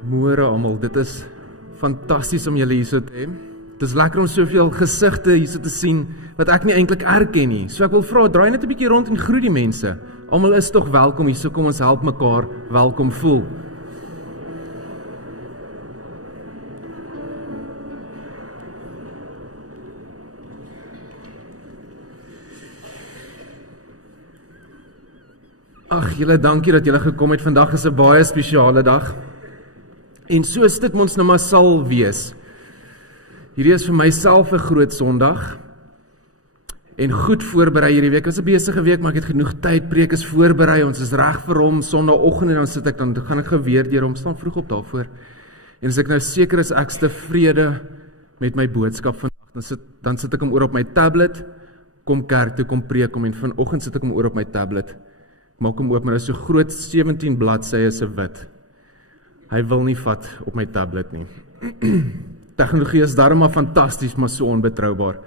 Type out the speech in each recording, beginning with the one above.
Môre almal, dit is fantasties om julle hier so te hê. Dit is lekker om soveel gesigte hier so te sien wat ek nie eintlik erken nie. So ek wil vra, draai net 'n bietjie rond en groet die mense. Almal is tog welkom hier, so kom ons help mekaar welkom voel. Ag, julle dankie dat julle gekom het. Vandag is 'n baie spesiale dag. En soos dit ons nou maar sal wees. Hierdie is vir myself 'n groot Sondag. En goed voorberei hierdie week. Dit was 'n besige week, maar ek het genoeg tyd. Preek is voorberei. Ons is reg vir hom. Sondagoggend en dan gaan ek geweer deur hom staan vroeg op daarvoor. En as ek nou seker is ek's tevrede met my boodskap vandag, dan sit ek hom oor op my tablet, kom kerk toe, kom preek hom en vanoggend sit ek hom oor op my tablet. Maak hom oop, maar dit is so groot 17 bladsye se wit. Hy wil nie vat op my tablet nie. Tegnologie is darem maar fantasties, maar so onbetroubaar.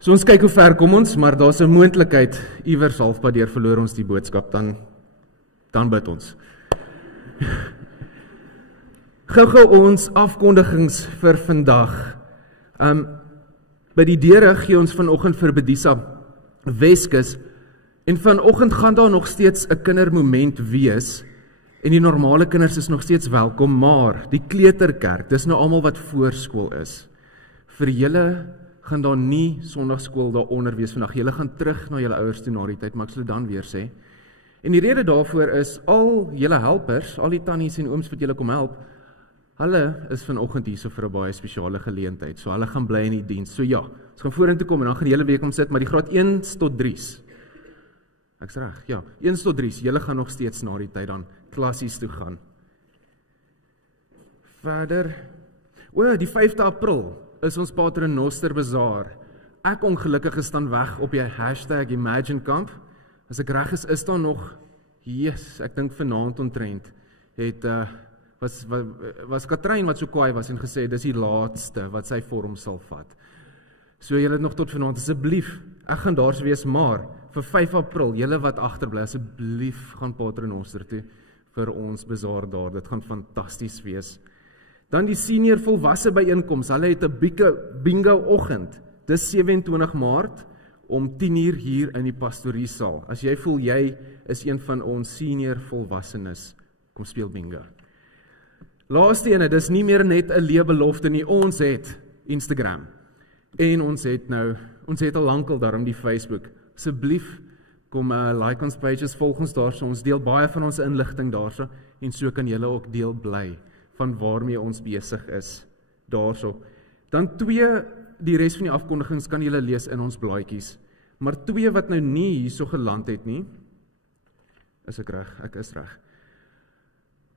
So ons kyk hoe ver kom ons, maar daar's 'n moontlikheid iewers halfpad deur verloor ons die boodskap, dan bid ons. Gou ons afkondigings vir vandag. By die deure gee ons vanoggend vir Bedisa Weskus. En vanoggend gaan daar nog steeds 'n kindermoment wees. En die normale kinders is nog steeds welkom, maar die kleuterkerk, dis nou almal wat voorskool is. Vir julle gaan daar nie Sondagskool daaronder wees vandag. Julle gaan terug na julle ouers toe na die tyd, maar ek sal dan weer sê. En die rede daarvoor is al julle helpers, al die tannies en ooms wat julle kom help, hulle is vanoggend hier so vir 'n baie spesiale geleentheid. So hulle gaan bly in die diens. So ja, ons gaan vorentoe kom en dan gaan die hele week om sit, maar die graad 1 tot 3's. Ek's reg, ja. 1 tot 3's, julle gaan nog steeds na die tyd dan klassies toe gaan. Verder, die 5de April is ons Paternoster Bazaar. Ek ongelukkig is dan weg op die #ImagineCamp. As ek reg is daar nog, ek dink vanaand omtrent, was Katrein wat so kwaai was en gesê, dis die laaste wat sy vorm sal vat. So julle het nog tot vanaand, asseblief, ek gaan daar wees, maar vir 5 April, julle wat agterbly, asseblief gaan Paternoster toe vir ons bazaar daar, dit gaan fantasties wees. Dan die senior volwasse byeenkoms, hulle het 'n bingo oggend, dis 27 Maart, om 10:00 hier in die pastoriesaal. As jy voel jy is een van ons senior volwassenes, kom speel bingo. Laaste ene, dis nie meer net 'n leebelofte nie, ons het Instagram. En ons het al lankal daarom die Facebook. Asseblief, kom like ons pages, volg ons daarso. Ons deel baie van ons inligting daarso en so kan julle ook deel bly van waarmee ons besig is daarso. Dan 2, die res van die afkondigings kan julle lees in ons blaadjies. Maar 2 wat nou nie hierso geland het nie, is ek reg? Ek is reg.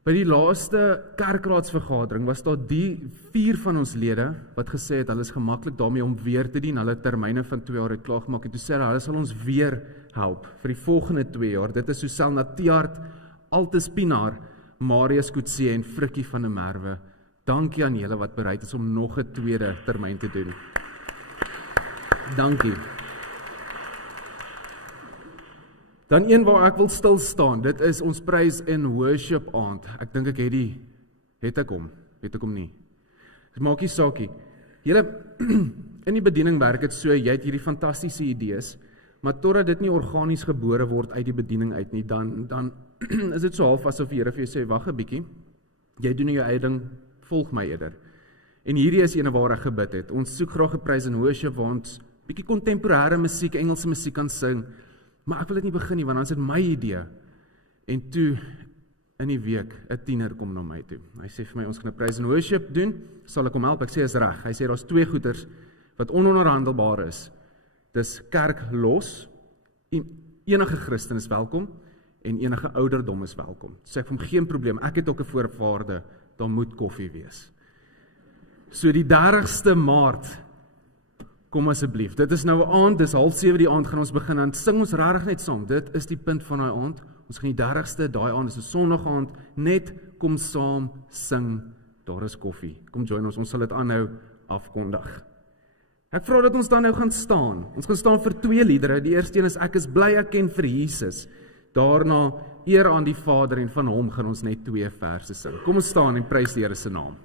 By die laaste kerkraadsvergadering was daar die 4 van ons lede wat gesê het, hulle is gemaklik daarmee om weer te dien, hulle termyne van 2 jaar het klaargemaak en toe sê hulle sal ons weer help vir die volgende 2 jaar. Dit is Susel Natiaard, Altes Pinaar, Marius Kutse en Frikkie van der Merwe. Dankie aan julle wat bereid is om nog 'n 2de termyn te doen. Dankie. Dan een waar ek wil stil staan, dit is ons praise and worship aand. Ek dink ek het ek hom nie. Dit maak nie saakie. Julle, in die bediening werk dit so, jy het hierdie fantastiese idees, maar totdat dit nie organies gebore word uit die bediening uit nie, dan is dit so half asof die Here vir jou sê, wag 'n bietjie, jy doen jou eie ding, volg my eerder. En hierdie is ene waar ek gebid het. Ons soek graag 'n praise and worship, waar ons bietjie kontemporêre musiek, Engelse musiek kan sing, maar ek wil dit nie begin nie, want dan is dit my idee. En toe, in die week, 'n tiener kom na my toe. Hy sê vir my, ons gaan 'n praise and worship doen, sal ek hom help? Ek sê, is reg. Hy sê, daar's 2 goeders wat ononderhandelbaar is. Dis kerk los, enige Christen is welkom, en enige ouderdom is welkom. Sê ek vir hom, geen probleem, ek het ook 'n voorwaarde, daar moet koffie wees. So die 30ste Maart, kom asseblief, dit is nou 'n aand, dis 6:30 die aand gaan ons begin, en sing ons regtig net saam, dit is die punt van daai aand, ons gaan die 30ste, daai aand is 'n Sondag aand, net kom saam, sing, daar is koffie, kom join ons sal dit aanhou afkondig. Ek vra dat ons dan nou gaan staan, ons gaan staan vir 2 liedere, die eerste een is Ek is bly ek ken vir Jesus, daarna eer aan die Vader en van hom gaan ons net 2 verse sing. Kom ons staan en prys die Here se naam.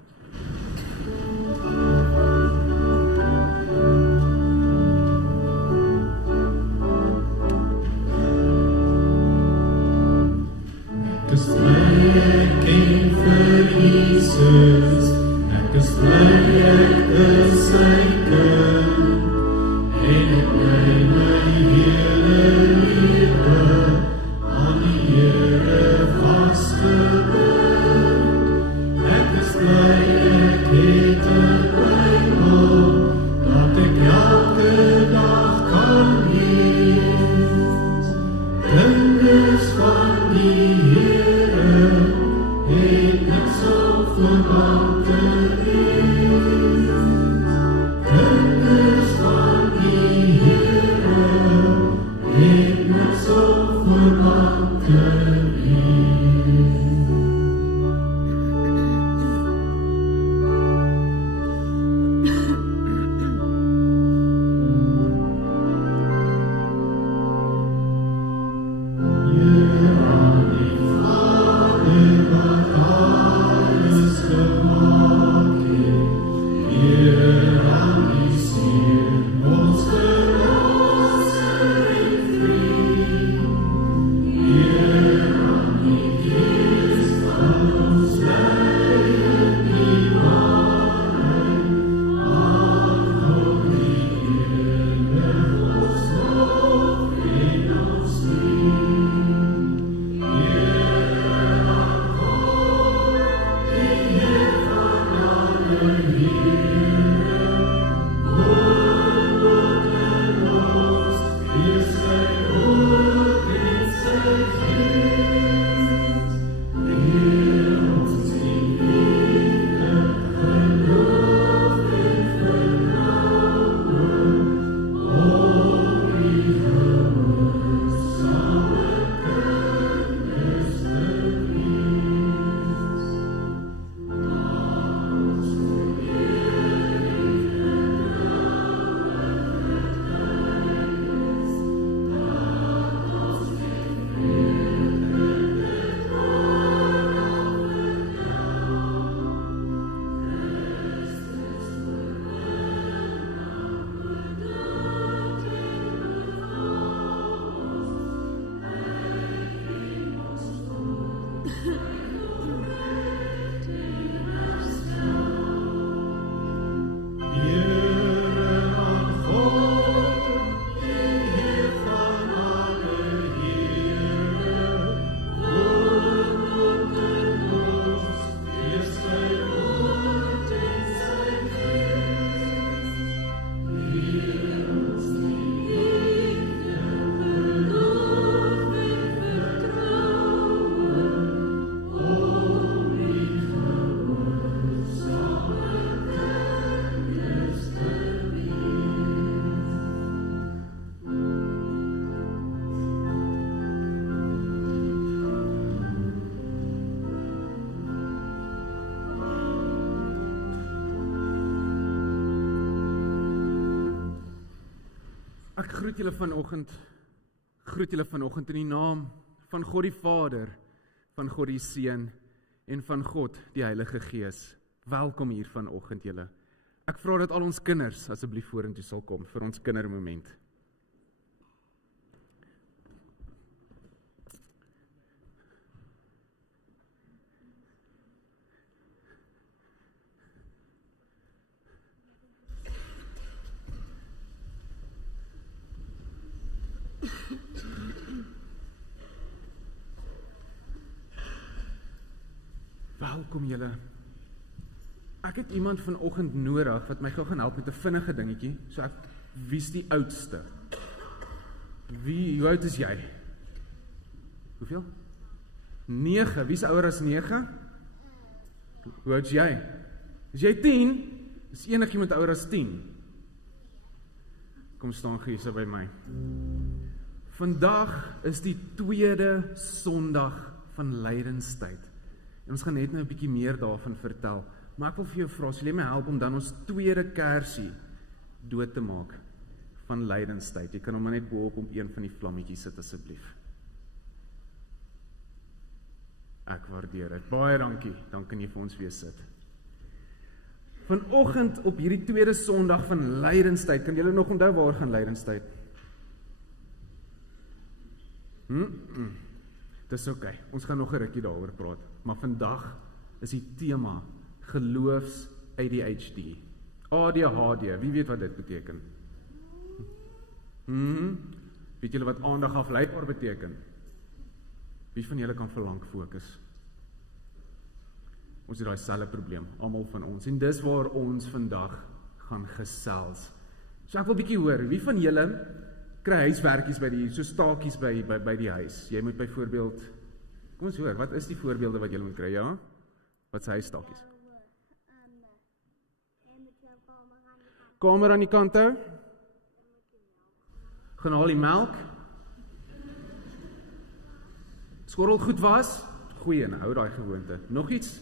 Ek is bly ek ken vir Jesus, ek is bly ek is sy kind, en ek bly my hele lewe aan die Here vasgebind. Ek is bly ek het 'n Bybel, dat ek elke dag kan lees. Kinders van die Here, het net so verwant te wees. Kinders van die Here, het net so verwant te wees. Ek groet julle vanoggend in die naam van God die Vader, van God die Seun en van God die Heilige Gees. Welkom hier vanoggend julle. Ek vra dat al ons kinders asseblief vorentoe sal kom vir ons kindermoment. Welkom julle. Ek het iemand vanoggend nodig wat my gou gaan help met 'n vinnige dingetjie. So wie's die oudste? Hoe oud is jy? Hoeveel? 9. Wie's ouer as 9? Hoe oud is jy? Is jy 10? Is enigiemand ouer as 10? Kom staan gee so by my. Vandag is die 2de Sondag van lydenstyd. En ons gaan net nou 'n bietjie meer daarvan vertel. Maar ek wil vir jou vra, sal jy my help om dan ons 2de kersie dood te maak van lydenstyd? Jy kan hom maar net bo op een van die vlammetjies sit asseblief. Ek waardeer dit. Baie dankie. Dan kan jy vir ons weer sit. Vanoggend op hierdie tweede Sondag van Lydenstyd, kan julle nog onthou waar gaan Lydenstyd? Dis oké. Ons gaan nog 'n rukkie daaroor praat. Maar vandag is die tema geloofs ADHD. ADHD, wie weet wat dit beteken? Weet julle wat aandag afleidbaar beteken? Wie van julle kan verlang fokus? Ons het daai selfe probleem, almal van ons. En dis waar ons vandag gaan gesels. So ek wil bietjie hoor, wie van julle kry huiswerkies by die, so staakies by die huis? Jy moet byvoorbeeld, kom ons hoor, wat is die voorbeelde wat julle moet kry, ja? Wat is huisstaakies? Kamer aan die kant hou? Gaan haal die melk? Skorrel goed was? Goeie, hou daai gewoonte. Nog iets?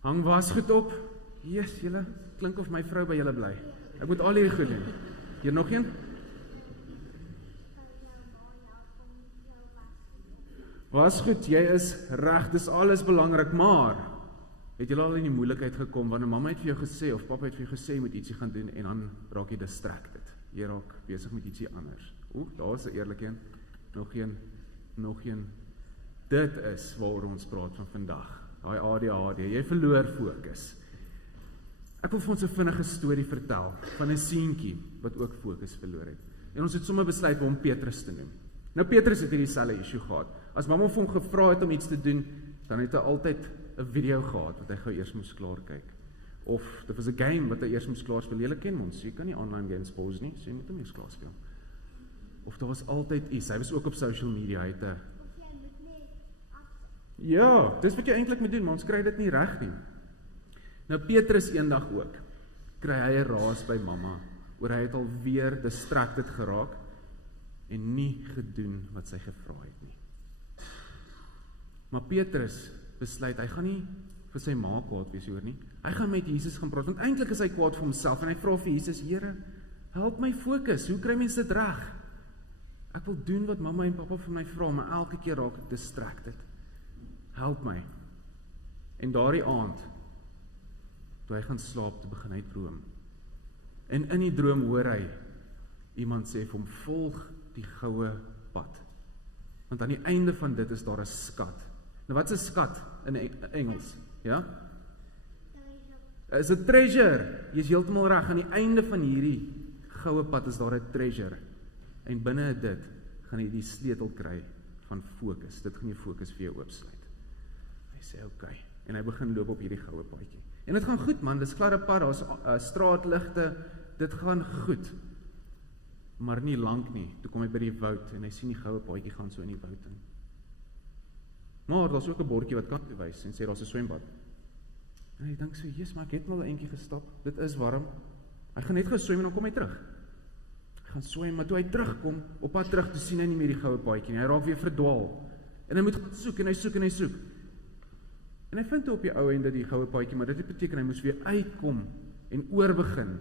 Hang was goed op? Yes, julle, klink of my vrou by julle bly. Ek moet al hierdie goed doen. Hier nog een? Was goed, jy is reg, dis alles belangrik, maar het jy al in die moeilikheid gekom wanneer mamma het vir jou gesê of pappa het vir jou gesê jy moet ietsie gaan doen en dan raak jy distracted. Jy raak besig met ietsie anders. Daar is 'n eerlike een. Nog een. Dit is waaroor ons praat van vandag. Daai ADHD, jy verloor fokus. Ek wil vir ons 'n vinnige storie vertel van 'n seentjie wat ook fokus verloor het. En ons het sommer besluit om Petrus te noem. Nou Petrus het hierdie selfe issue gehad. As mamma vir hom gevra het om iets te doen, dan het hy altyd 'n video gehad wat hy gou eers moes klaar kyk. Of dit was 'n game wat hy eers moes klaar speel. Julle ken ons, jy kan nie online games pause nie, so jy moet hom eers klaar speel. Of daar was altyd iets. Hy was ook op social media, hy het 'n Ja, dis wat jy eintlik moet doen, maar ons kry dit nie reg nie. Nou Petrus eendag ook, kry hy 'n raas by mamma, oor hy het alweer distracted geraak en nie gedoen wat sy gevra het nie. Maar Petrus besluit, hy gaan nie vir sy ma kwaad wees oor nie. Hy gaan met Jesus gaan praat, want eintlik is hy kwaad vir homself en hy vra vir Jesus, Here, help my fokus, hoe kry mens dit reg? Ek wil doen wat mamma en pappa vir my vra, maar elke keer raak ek distracted. Help my. En daardie aand, toe hy gaan slaap, toe begin hy droom. En in die droom hoor hy, iemand sê vir hom, volg die goue pad. Want aan die einde van dit is daar 'n skat. Nou wat is 'n skat in Engels? Ja? Is 'n treasure. Jy is heeltemal reg, aan die einde van hierdie goue pad is daar 'n treasure. En binne dit gaan jy die sleutel kry van fokus. Dit gaan jou fokus vir jou oopsluit. Hy sê okay, en hy begin loop op hierdie goue paadjie. En dit gaan goed man, dis klaar 'n pad, daar's straatligte, dit gaan goed. Maar nie lank nie, toe kom hy by die woud en hy sien die goue paadjie gaan so in die woud in. Maar daar's ook 'n bordjie wat kant toe wys en sê daar's 'n swembad. En hy dink so, "Jesus, maar ek het wel 'n entjie gestap. Dit is warm." Hy gaan net geswem en dan kom hy terug. Hy gaan swem, maar toe hy terugkom, op pad terug, toe sien hy nie meer die goue paadjie nie. Hy raak weer verdwaal. En hy moet gaan soek en hy soek en hy soek. En hy vind op die ou einde die goue paadjie, maar dit beteken hy moes weer uitkom en oorbegin.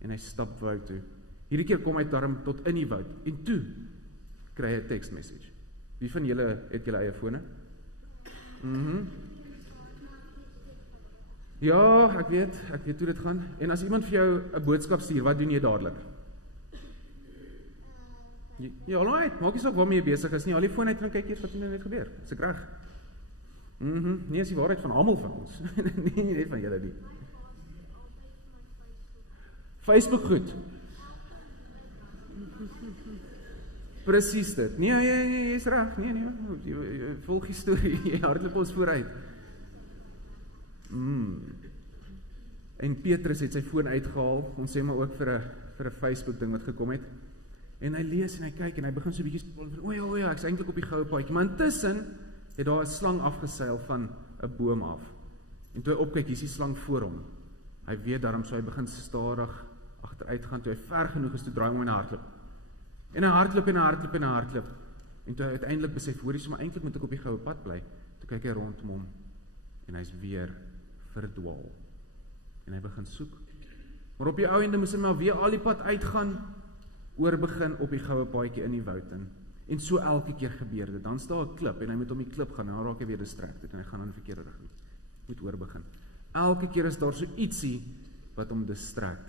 En hy stap woud toe. Hierdie keer kom hy darm tot in die woud. En toe kry hy 'n text message. Wie van julle het julle eie fone? Ja, ek weet hoe dit gaan. En as iemand vir jou 'n boodskap stuur, wat doen jy dadelik? Ja, alright, maak nie saak waarmee jy besig is nie. Al die foon uit en kyk eers wat net gebeur. Is ek reg? Nee, is die waarheid van almal van ons. Nee, net van julle nie. Facebook goed. Presies dit. Nee, jy is reg. Nee, volg die storie. Jy hardloop ons vooruit. En Petrus het sy foon uitgehaal. Ons sê maar ook vir 'n Facebook ding wat gekom het. En hy lees en hy kyk en hy begin so 'n bietjie speel van o ja, ek's eintlik op die goue paadjie. Maar intussen het daar 'n slang afgeseil van 'n boom af. En toe hy opkyk, hier is die slang voor hom. Hy weet daarom, so hy begin stadig agteruit gaan. Toe hy ver genoeg is, toe draai hom en hardloop. En hy hardloop en hy hardloop en hy hardloop. En toe hy uiteindelik besef, hoor jy, maar eintlik moet ek op die goue pad bly. Toe kyk hy rondom hom en hy's weer verdwaal. En hy begin soek. Maar op die ou ende moes hy maar weer al die pad uitgaan, oorbegin op die goue paadjie in die woud in. En so elke keer gebeur dit. Dan staan 'n klip en hy moet om die klip gaan en dan raak hy weer distracted en hy gaan in die verkeerde rigting. Moet oorbegin. Elke keer is daar so ietsie wat hom distract.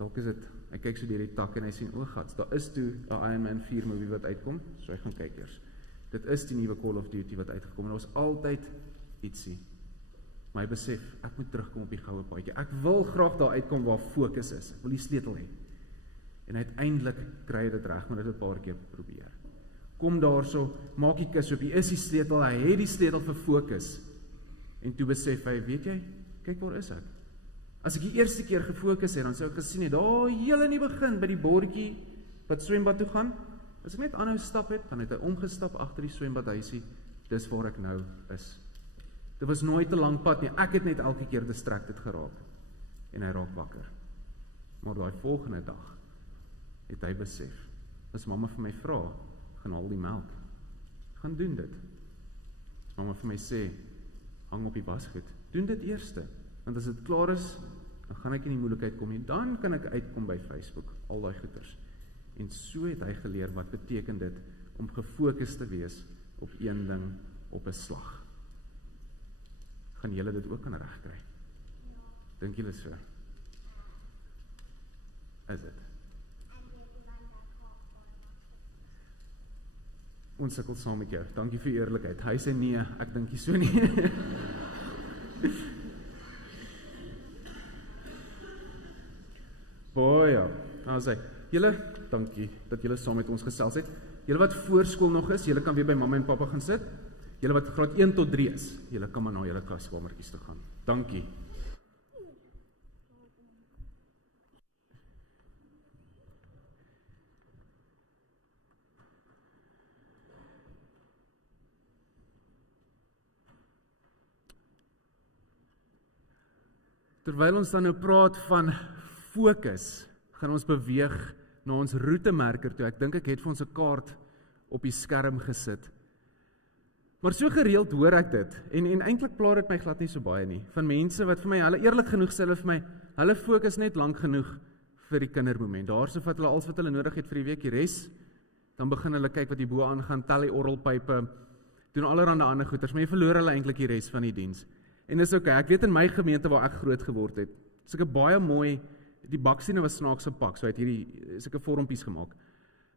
Dalk is dit, hy kyk so deur die tak en hy sien, o gats, daar is toe 'n Iron Man 4 movie wat uitkom, so hy gaan kyk eers. Dit is die nuwe Call of Duty wat uitgekom en daar is altyd ietsie. Maar hy besef, ek moet terugkom op die goue paadjie. Ek wil graag daar uitkom waar fokus is. Ek wil die sleutel hê. En uiteindelik kry hy dit reg, maar dit het 'n paar keer probeer. Kom daarso, maak die kus oop. Hier is die sleutel, hy het die sleutel vir fokus. En toe besef hy, weet jy, kyk waar is ek? As ek die eerste keer gefokus het, dan sou ek gesien het, daar heel in die begin by die bordjie wat swembad toe gaan. As ek net aanhou stap het, dan het hy omgestap agter die swembadhuisie. Dis waar ek nou is. Dit was nooit 'n lang pad nie. Ek het net elke keer distracted geraak. En hy raak wakker. Maar daai volgende dag het hy besef, as mamma vir my vra, gaan haal die melk. Gaan doen dit. As mamma vir my sê, hang op die wasgoed. Doen dit eerste. Want as dit klaar is, dan gaan ek in die moeilikheid kom nie. Dan kan ek uitkom by Facebook, al daai goeters. En so het hy geleer wat beteken dit om gefokus te wees op een ding op 'n slag. Gaan julle dit ook kan regkry? Dink julle so? Is dit? Ons sukkel saam met jou. Dankie vir die eerlikheid. Hy sê nee, ek dink nie so nie. Ja, nou sê, julle, dankie dat julle saam met ons gesels het. Julle wat voorskool nog is, julle kan weer by mamma en pappa gaan sit. Julle wat graad 1 tot 3 is, julle kan maar na julle klaskamertjies toe gaan. Dankie. Terwyl ons dan nou praat van fokus, gaan ons beweeg na ons roetemerker toe. Ek dink ek het vir ons 'n kaart op die skerm gesit. Maar so gereeld hoor ek dit, en eintlik pla dit my glad nie so baie nie, van mense wat vir my, hulle eerlik genoeg sê hulle vir my, hulle fokus net lank genoeg vir die kindermoment. Daarso vat hulle alles wat hulle nodig het vir die week, die res, dan begin hulle kyk wat hier bo aangaan, tel die orrelpype, doen allerhande ander goeters, maar jy verloor hulle eintlik die res van die diens. En dis okay, ek weet in my gemeente waar ek groot geword het, sulke baie mooi, die bakstene was snaakse pak, so het hierdie sulke vormpies gemaak.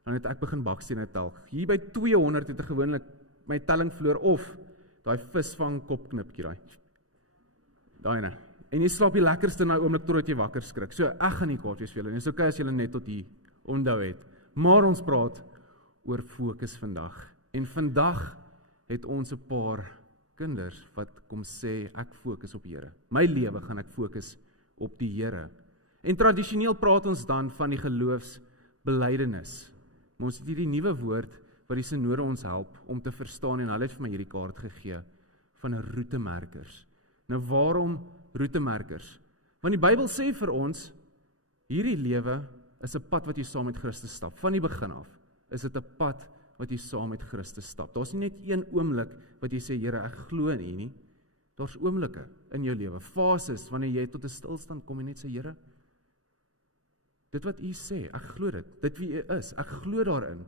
Dan het ek begin bakstene tel. Hier by 200 het ek gewoonlik my telling verloor of daai visvang kopknipkie daai. Daai ene. En jy slaap die lekkerste na oomblik totdat jy wakker skrik. So ek gaan nie kwaad wees vir julle. Dis okay as julle net tot hier onthou het. Maar ons praat oor fokus vandag. En vandag het ons 'n paar kinders wat kom sê ek fokus op die Here. My lewe gaan ek fokus op die Here. En tradisioneel praat ons dan van die geloofsbelydenis. Maar ons het hierdie nuwe woord wat die sinode ons help om te verstaan en hulle het vir my hierdie kaart gegee van roetemerkers. Nou waarom roetemerkers? Want die Bybel sê vir ons, hierdie lewe is 'n pad wat jy saam met Christus stap. Van die begin af is dit 'n pad wat jy saam met Christus stap. Daar's nie net een oomblik wat jy sê, Here, ek glo in U nie. Daar's oomblikke in jou lewe, fases wanneer jy tot 'n stilstand kom en net sê, Here, dit wat U sê, ek glo dit. Dit wie U is, ek glo daarin.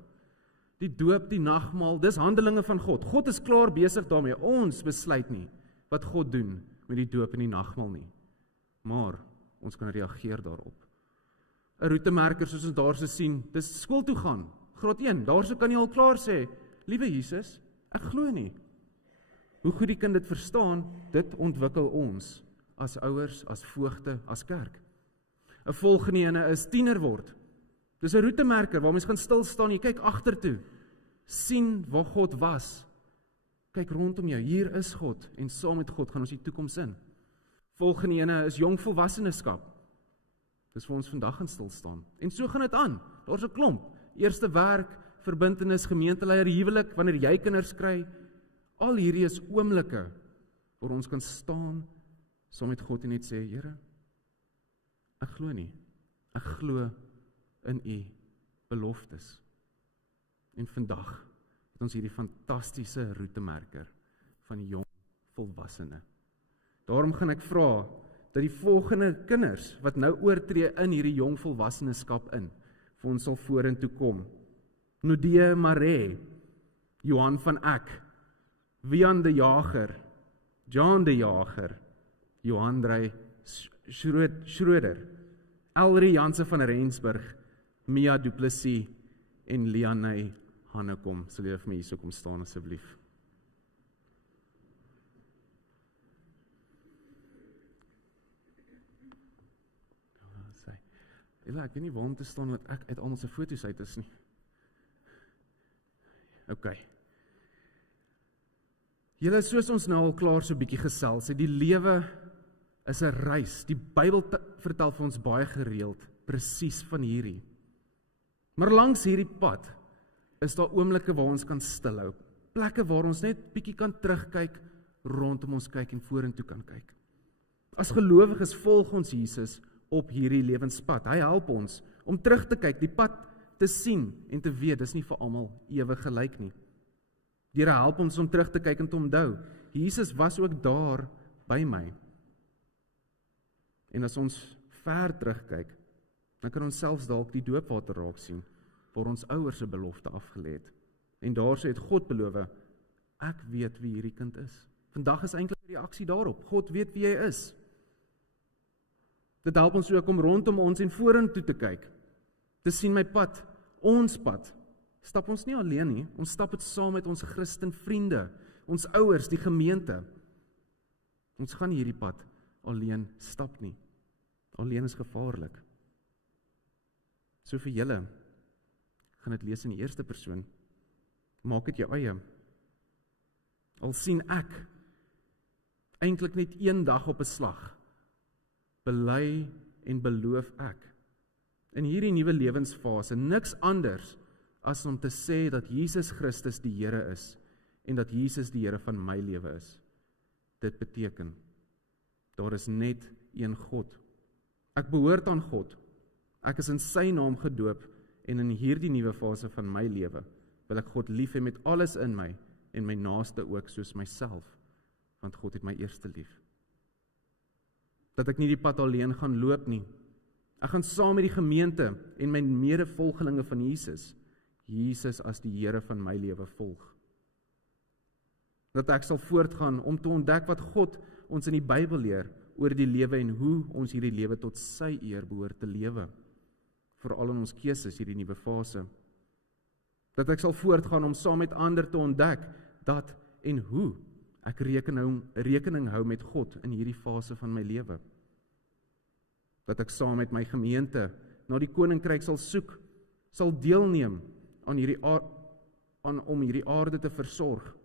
Die doop, die nagmaal, dis handelinge van God. God is klaar besig daarmee. Ons besluit nie wat God doen met die doop en die nagmaal nie. Maar ons kan reageer daarop. 'n Roetemerker soos ons daar so sien, dis skool toe gaan. Graad 1, daarso kan jy al klaar sê, liewe Jesus, ek glo nie. Hoe goed die kind dit verstaan, dit ontwikkel ons as ouers, as voogte, as kerk. 'n Volgende ene is tiener word. Dis 'n roetemerker waar mens gaan stil staan, jy kyk agtertoe, sien waar God was. Kyk rondom jou, hier is God en saam met God gaan ons die toekoms in. Volgende ene is jong volwasseneskap. Dis vir ons vandag gaan stil staan. En so gaan dit aan. Daar's 'n klomp. Eerste werk, verbintenis, gemeenteleier, huwelik, wanneer jy kinders kry. Al hierdie is oomblikke waar ons kan staan saam met God en net sê, Here, ek glo nie. Ek glo in U beloftes. En vandag het ons hierdie fantastiese roetemerker van die jong volwassene. Daarom gaan ek vra dat die volgende kinders wat nou oortree in hierdie jong volwasseneskap in, vir ons sal vorentoe kom. Nudie Maree, Johan van Eck, Wian de Jager, John de Jager, Johan Drey Schroeder, Elrie Janse van Rensburg, Mia Du Plessis en Lianne Hannekom. Sal jy vir my hierso kom staan asseblief? Ek weet nie waarom te staan dat ek uit almal se foto's uit is nie. OK. Julle, soos ons nou al klaar so 'n bietjie gesels het, die lewe is 'n reis. Die Bybel vertel vir ons baie gereeld presies van hierdie. Maar langs hierdie pad is daar oomblikke waar ons kan stilhou. Plekke waar ons net bietjie kan terugkyk, rondom ons kyk en vorentoe kan kyk. As gelowiges volg ons Jesus op hierdie lewenspad. Hy help ons om terug te kyk, die pad te sien en te weet, dis nie vir almal ewig gelyk nie. Die Here help ons om terug te kyk en te onthou, Jesus was ook daar by my. En as ons ver terugkyk, dan kan ons selfs dalk die doopwater raak sien, waar ons ouers se belofte afgelê het. En daar sê het God beloof, ek weet wie hierdie kind is. Vandag is eintlik 'n reaksie daarop. God weet wie hy is. Dit help ons ook om rondom ons en vorentoe te kyk. Te sien my pad, ons pad. Stap ons nie alleen nie, ons stap dit saam met ons Christen vriende, ons ouers, die gemeente. Ons gaan hierdie pad alleen stap nie. Alleen is gevaarlik. So vir julle, gaan dit lees in die eerste persoon. Maak dit jou eie. Al sien ek eintlik net een dag op 'n slag, bely en beloof ek in hierdie nuwe lewensfase niks anders as om te sê dat Jesus Christus die Here is en dat Jesus die Here van my lewe is. Dit beteken, daar is net een God. Ek behoort aan God. Ek is in sy naam gedoop en in hierdie nuwe fase van my lewe wil ek God lief hê met alles in my en my naaste ook soos myself, want God het my eerste lief. Dat ek nie die pad alleen gaan loop nie. Ek gaan saam met die gemeente en my medevolgelinge van Jesus as die Here van my lewe volg. Dat ek sal voortgaan om te ontdek wat God ons in die Bybel leer oor die lewe en hoe ons hierdie lewe tot sy eer behoort te lewe. Veral in ons keuses hierdie nuwe fase. Dat ek sal voortgaan om saam met ander te ontdek dat en hoe ek rekening hou met God in hierdie fase van my lewe. Dat ek saam met my gemeente na die koninkryk sal soek, sal deelneem aan om hierdie aarde te versorg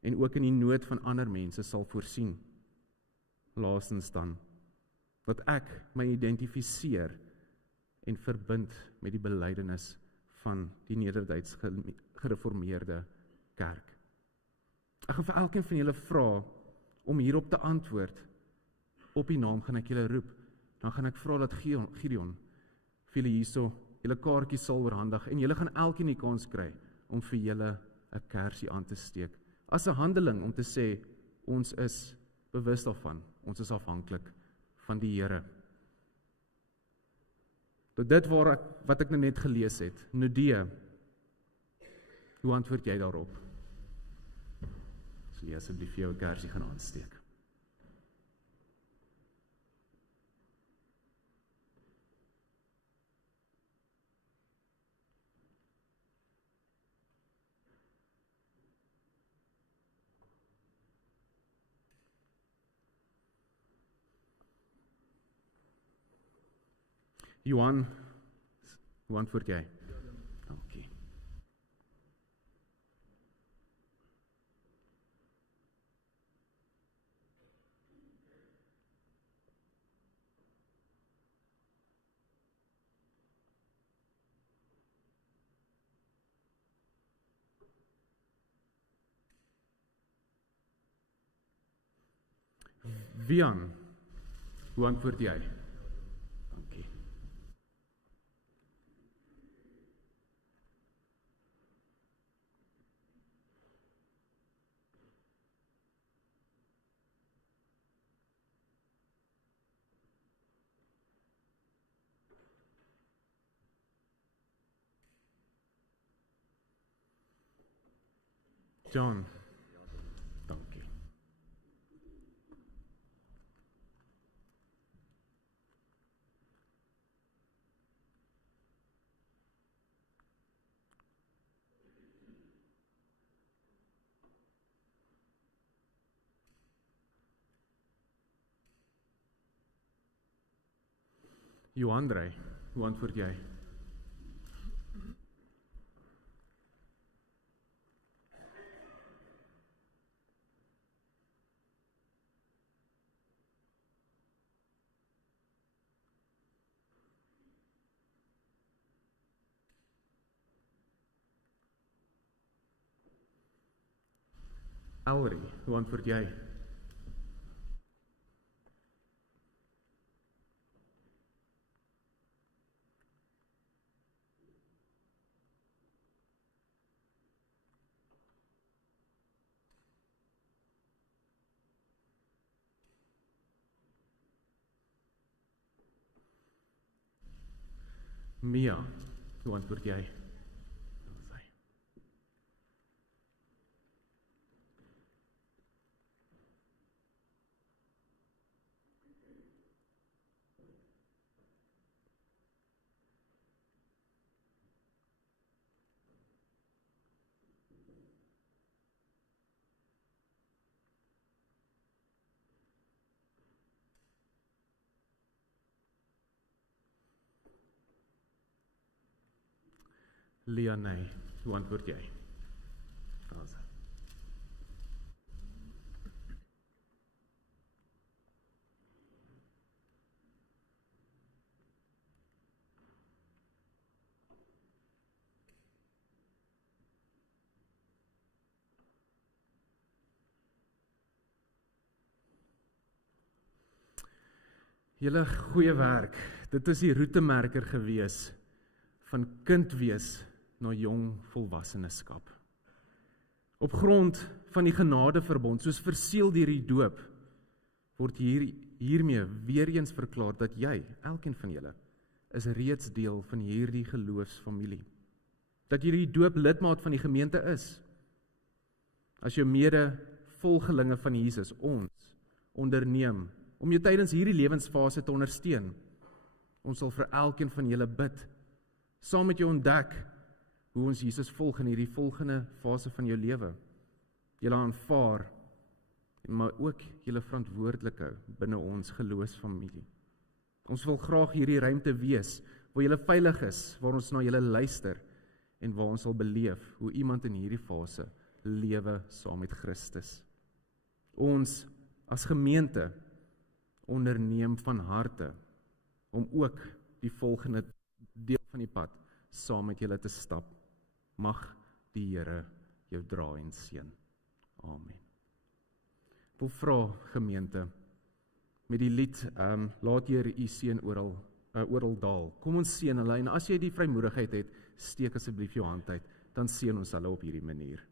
en ook in die nood van ander mense sal voorsien. Laastens dan, dat ek my identifiseer en verbind met die belydenis van die Nederduits gereformeerde kerk. Ek gaan vir elkeen van julle vra om hierop te antwoord. Op die naam gaan ek julle roep. Dan gaan ek vra dat Gideon vir julle hierso julle kaartjies sal oorhandig en julle gaan elkeen die kans kry om vir julle 'n kersie aan te steek. As 'n handeling om te sê, ons is bewus daarvan, ons is afhanklik van die Here. Tot dit wat ek nou net gelees het, Nudie, hoe antwoord jy daarop? Sal jy asseblief vir jou 'n kersie gaan aansteek? Johan, hoe antwoord jy? Dankie. Wian, hoe antwoord jy? Dankie. John. Dankie. Johandrey, hoe antwoord jy? Elrie, hoe antwoord jy? Mia, hoe antwoord jy? Lianne, hoe antwoord jy? Julle goeie werk, dit is die roetemerker gewees van kind wees na jong volwasseneskap. Op grond van die genadeverbond, soos verseël deur die doop, word hiermee weer eens verklaar dat jy, elkeen van julle, is reeds deel van hierdie geloofsfamilie. Dat jy die doop lidmaat van die gemeente is. As jou mede volgelinge van Jesus, ons onderneem om jou tydens hierdie lewensfase te ondersteun. Ons sal vir elkeen van julle bid, saam met jou ontdek hoe ons Jesus volg in hierdie volgende fase van jou lewe. Julle aanvaar, maar ook julle verantwoordelik hou binne ons geloofsfamilie. Ons wil graag hierdie ruimte wees, waar julle veilig is, waar ons na julle luister, en waar ons sal beleef hoe iemand in hierdie fase lewe saam met Christus. Ons as gemeente onderneem van harte, om ook die volgende deel van die pad saam met julle te stap. Mag die Here jou dra en seën. Amen. Ek wil vra gemeente, met die lied, laat Here u seën oral daal. Kom ons seën hulle, en as jy die vrymoedigheid het, steek asseblief jou hand uit, dan seën ons hulle op hierdie manier.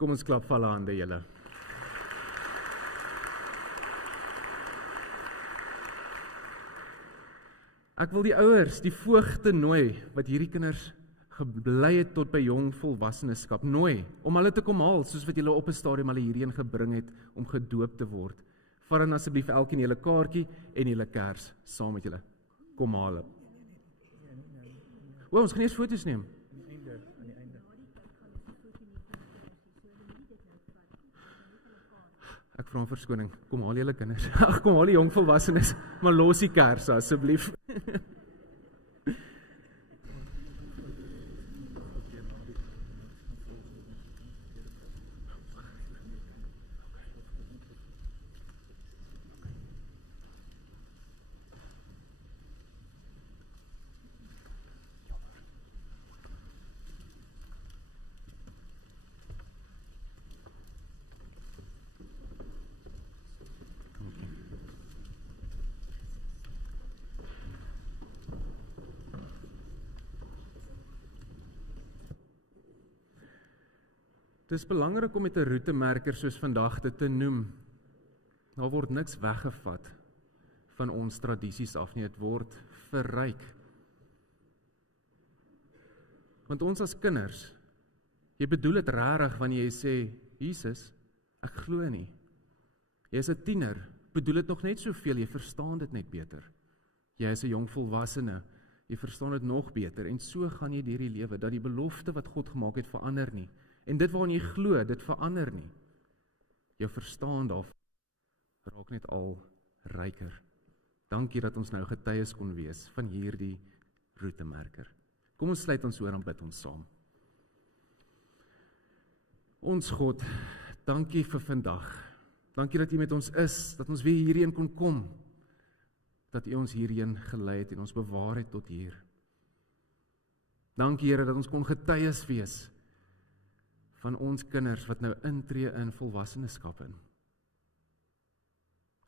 Kom ons klap vir alle hande julle. Ek wil die ouers, die voogte nooi, wat hierdie kinders gebly het tot by jong volwasseneskap, nooi, om hulle te kom haal, soos wat julle op 'n stadium hulle hierheen gebring het, om gedoop te word. Vat dan asseblief elkeen julle kaartjie en julle kers, saam met julle. Kom haal hulle. Ons gaan eers foto's neem. Ek vra 'n verskoning, kom haal julle kinders. Ag, kom haal die jong volwassenes, maar los die kers asseblief. Dit is belangrik om met 'n roetemerker soos vandag dit te noem. Daar word niks weggevat van ons tradisies af nie, dit word verryk. Want ons as kinders, jy bedoel dit regtig wanneer jy sê, Jesus, ek glo nie. Jy is 'n tiener, bedoel dit nog net soveel, jy verstaan dit net beter. Jy is 'n jong volwassene, jy verstaan dit nog beter, en so gaan jy deur die lewe, dat die belofte wat God gemaak het verander nie. En dit waarin jy glo, dit verander nie. Jou verstaan daarvan raak net al ryker. Dankie dat ons nou getuies kon wees van hierdie roetemerker. Kom ons sluit ons oor en bid ons saam. Ons God, dankie vir vandag. Dankie dat U met ons is, dat ons weer hierheen kon kom. Dat U ons hierheen gelei het en ons bewaar het tot hier. Dankie Here dat ons kon getuies wees van ons kinders wat nou intree in volwasseneskap in.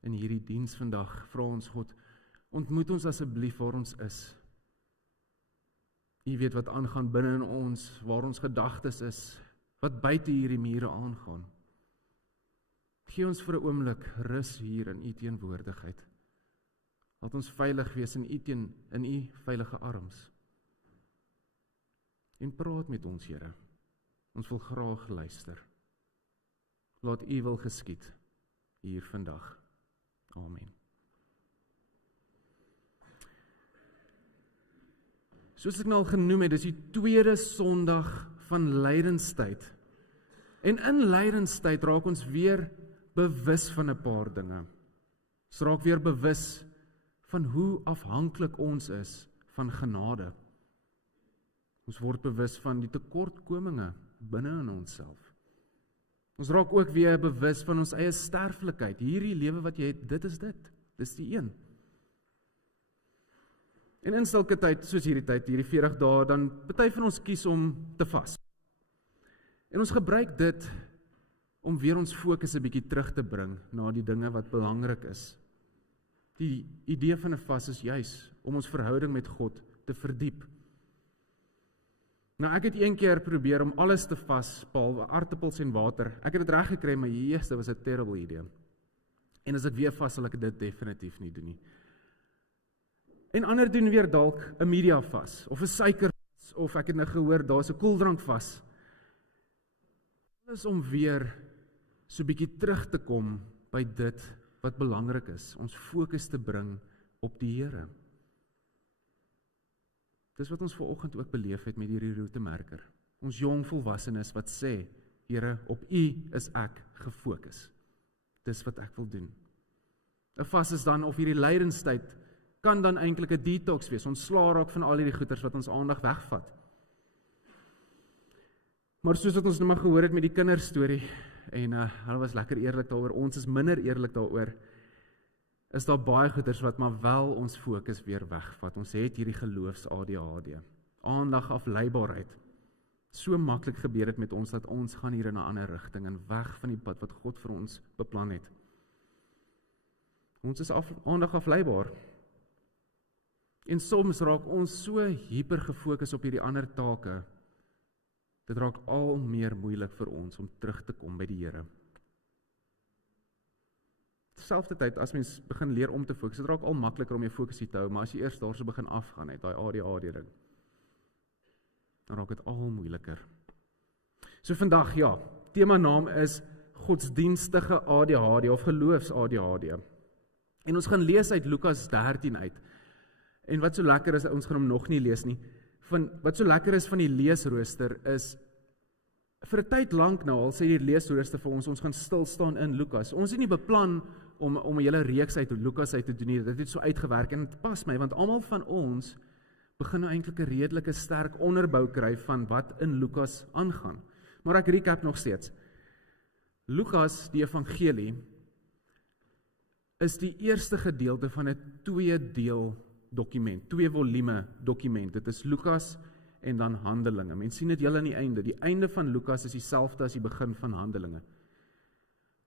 In hierdie diens vandag vra ons God, ontmoet ons asseblief waar ons is. U weet wat aangaan binne in ons, waar ons gedagtes is, wat buite hierdie mure aangaan. Gee ons vir 'n oomblik rus hier in U teenwoordigheid. Laat ons veilig wees in U veilige arms. En praat met ons, Here. Ons wil graag luister. Laat U wil geskied hier vandag. Amen. Soos ek nou al genoem het, dis die tweede Sondag van lydenstyd. En in lydenstyd raak ons weer bewus van 'n paar dinge. Ons raak weer bewus van hoe afhanklik ons is van genade. Ons word bewus van die tekortkominge binne in onsself. Ons raak ook weer bewus van ons eie sterflikheid. Hierdie lewe wat jy het, dit is dit. Dis die een. En in sulke tyd, soos hierdie 40 dae, dan party van ons kies om te vas. En ons gebruik dit om weer ons fokus 'n bietjie terug te bring na die dinge wat belangrik is. Die idee van 'n vas is juis om ons verhouding met God te verdiep. Nou ek het een keer probeer om alles te vas, behalwe aardappels en water. Ek het dit reg gekry, maar dit was 'n terrible idee. En as ek weer vas, sal ek dit definitief nie doen nie. En ander doen weer dalk 'n media vas, of 'n suiker vas, of ek het nou gehoor, daar's 'n koeldrank vas. Alles om weer so bietjie terug te kom by dit wat belangrik is, ons fokus te bring op die Here. Dis wat ons vanoggend ook beleef het met hierdie roetemerker. Ons jong volwassenes wat sê, Here, op U is ek gefokus. Dis wat ek wil doen. 'n Vas is dan, of hierdie lydenstyd, kan dan eintlik 'n detox wees. Ons sla raak van al hierdie goeters wat ons aandag wegvat. Maar soos wat ons nou maar gehoor het met die kinderstorie, en hulle was lekker eerlik daaroor, ons is minder eerlik daaroor, is daar baie goeters wat maar wel ons fokus weer wegvat. Ons het hierdie geloofs ADHD, aandag afleibaarheid. So maklik gebeur dit met ons, dat ons gaan hier in 'n ander rigting, en weg van die pad wat God vir ons beplan het. Ons is aandag afleibaar. En soms raak ons so hyper gefokus op hierdie ander take, dit raak al meer moeilik vir ons om terug te kom by die Here. Terselfdertyd, as mens begin leer om te fokus, dit raak al makliker om jou fokusie te hou, maar as jy eers daar so begin afgaan het, daai ADHD ding, dan raak dit al moeiliker. So vandag, ja, tema naam is godsdienstige ADHD of geloofs ADHD. En ons gaan lees uit Lukas 13 uit. En wat so lekker is, ons gaan hom nog nie lees nie, wat so lekker is van die leesrooster is, vir 'n tyd lank nou al sê die leesrooster vir ons gaan stil staan in Lukas. Ons het nie beplan om 'n hele reeks uit Lukas uit te doen nie, dit het so uitgewerk, en dit pas my, want almal van ons begin nou eintlik 'n redelike sterk onderbou kry van wat in Lukas aangaan. Maar ek recap nog steeds. Lukas, die evangelie, is die eerste gedeelte van 'n 2-deel dokument, 2 volume dokument. Dit is Lukas en dan Handelinge. Mens sien dit heel aan die einde. Die einde van Lukas is dieselfde as die begin van Handelinge.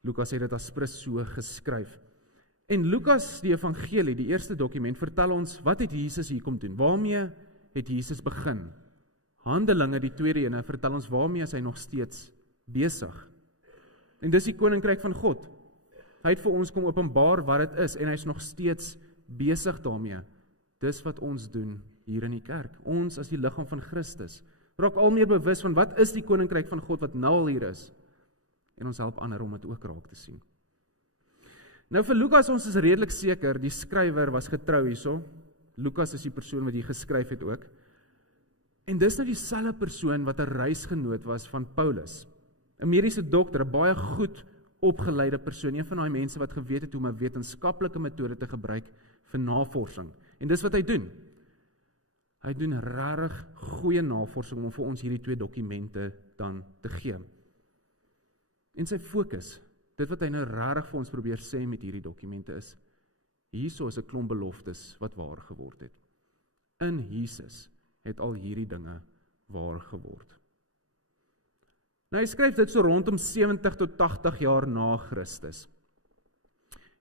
Lukas het dit as prins so geskryf. En Lukas, die evangelie, die eerste dokument, vertel ons, wat het Jesus hier kom doen? Waarmee het Jesus begin? Handelinge, die tweede ene, vertel ons waarmee is hy nog steeds besig. En dis die koninkryk van God. Hy het vir ons kom openbaar wat dit is en hy's nog steeds besig daarmee. Dis wat ons doen hier in die kerk. Ons as die liggaam van Christus raak al meer bewus van wat is die koninkryk van God wat nou al hier is. En ons help ander om dit ook raak te sien. Nou vir Lukas, ons is redelik seker, die skrywer was getrou hierso. Lukas is die persoon wat hier geskryf het ook. En dis nou dieselfde persoon wat 'n reisgenoot was van Paulus. 'n mediese dokter, 'n baie goed opgeleide persoon, een van daai mense wat geweet het hoe om 'n wetenskaplike metode te gebruik vir navorsing. En dis wat hy doen. Hy doen regtig goeie navorsing om vir ons hierdie 2 dokumente dan te gee. En sy fokus, dit wat hy nou regtig vir ons probeer sê met hierdie dokumente is, hierso is 'n klomp beloftes wat waar geword het. In Jesus het al hierdie dinge waar geword. Nou hy skryf dit so rondom 70 tot 80 jaar na Christus.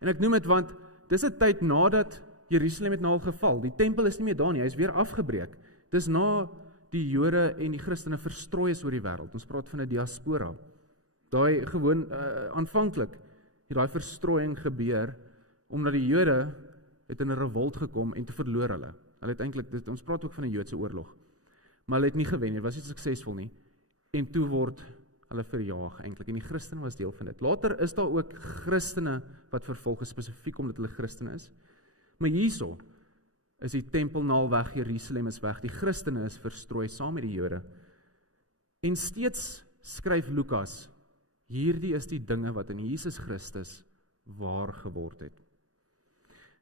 En ek noem dit want dis 'n tyd nadat Jerusalem het nou al geval. Die tempel is nie meer daar nie, hy is weer afgebreek. Dis na die Jode en die Christene verstrooi is oor die wêreld. Ons praat van 'n diaspora. Daai gewoon aanvanklik het daai verstrooiing gebeur omdat die Jode het in 'n revolt gekom en te verloor hulle. Hulle het eintlik, ons praat ook van 'n Joodse oorlog. Maar hulle het nie gewen nie, was nie suksesvol nie. En toe word hulle verjaag eintlik en die Christene was deel van dit. Later is daar ook Christene wat vervolg is spesifiek omdat hulle Christene is. Maar hierso is die tempelnaal weg, Jerusalem is weg, die Christene is verstrooi saam met die Jode. En steeds skryf Lukas, hierdie is die dinge wat in Jesus Christus waar geword het.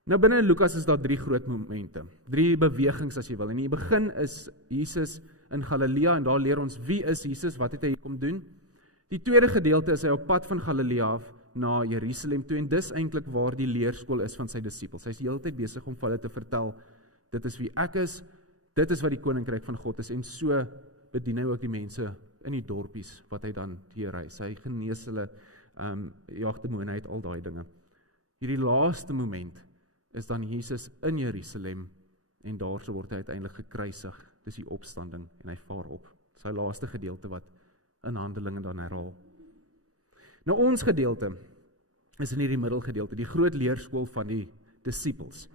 Nou binne in Lukas is daar 3 groot momente, 3 bewegings as jy wil. In die begin is Jesus in Galilea en daar leer ons wie is Jesus, wat het hy kom doen. Die tweede gedeelte is hy op pad van Galilea af na Jerusalem toe en dis eintlik waar die leerskool is van sy disippels. Hy is die hele tyd besig om vir hulle te vertel, dit is wie ek is, dit is wat die koninkryk van God is en so bedien hy ook die mense in die dorpies wat hy dan deurreis. Hy genees hulle, jaag demone uit, al daai dinge. Hierdie laaste moment is dan Jesus in Jerusalem en daarso word hy uiteindelik gekruisig. Dis die opstanding en hy vaar op. Sy laaste gedeelte wat in Handelinge dan herhaal. Nou ons gedeelte is in hierdie middelgedeelte, die groot leerskool van die disippels.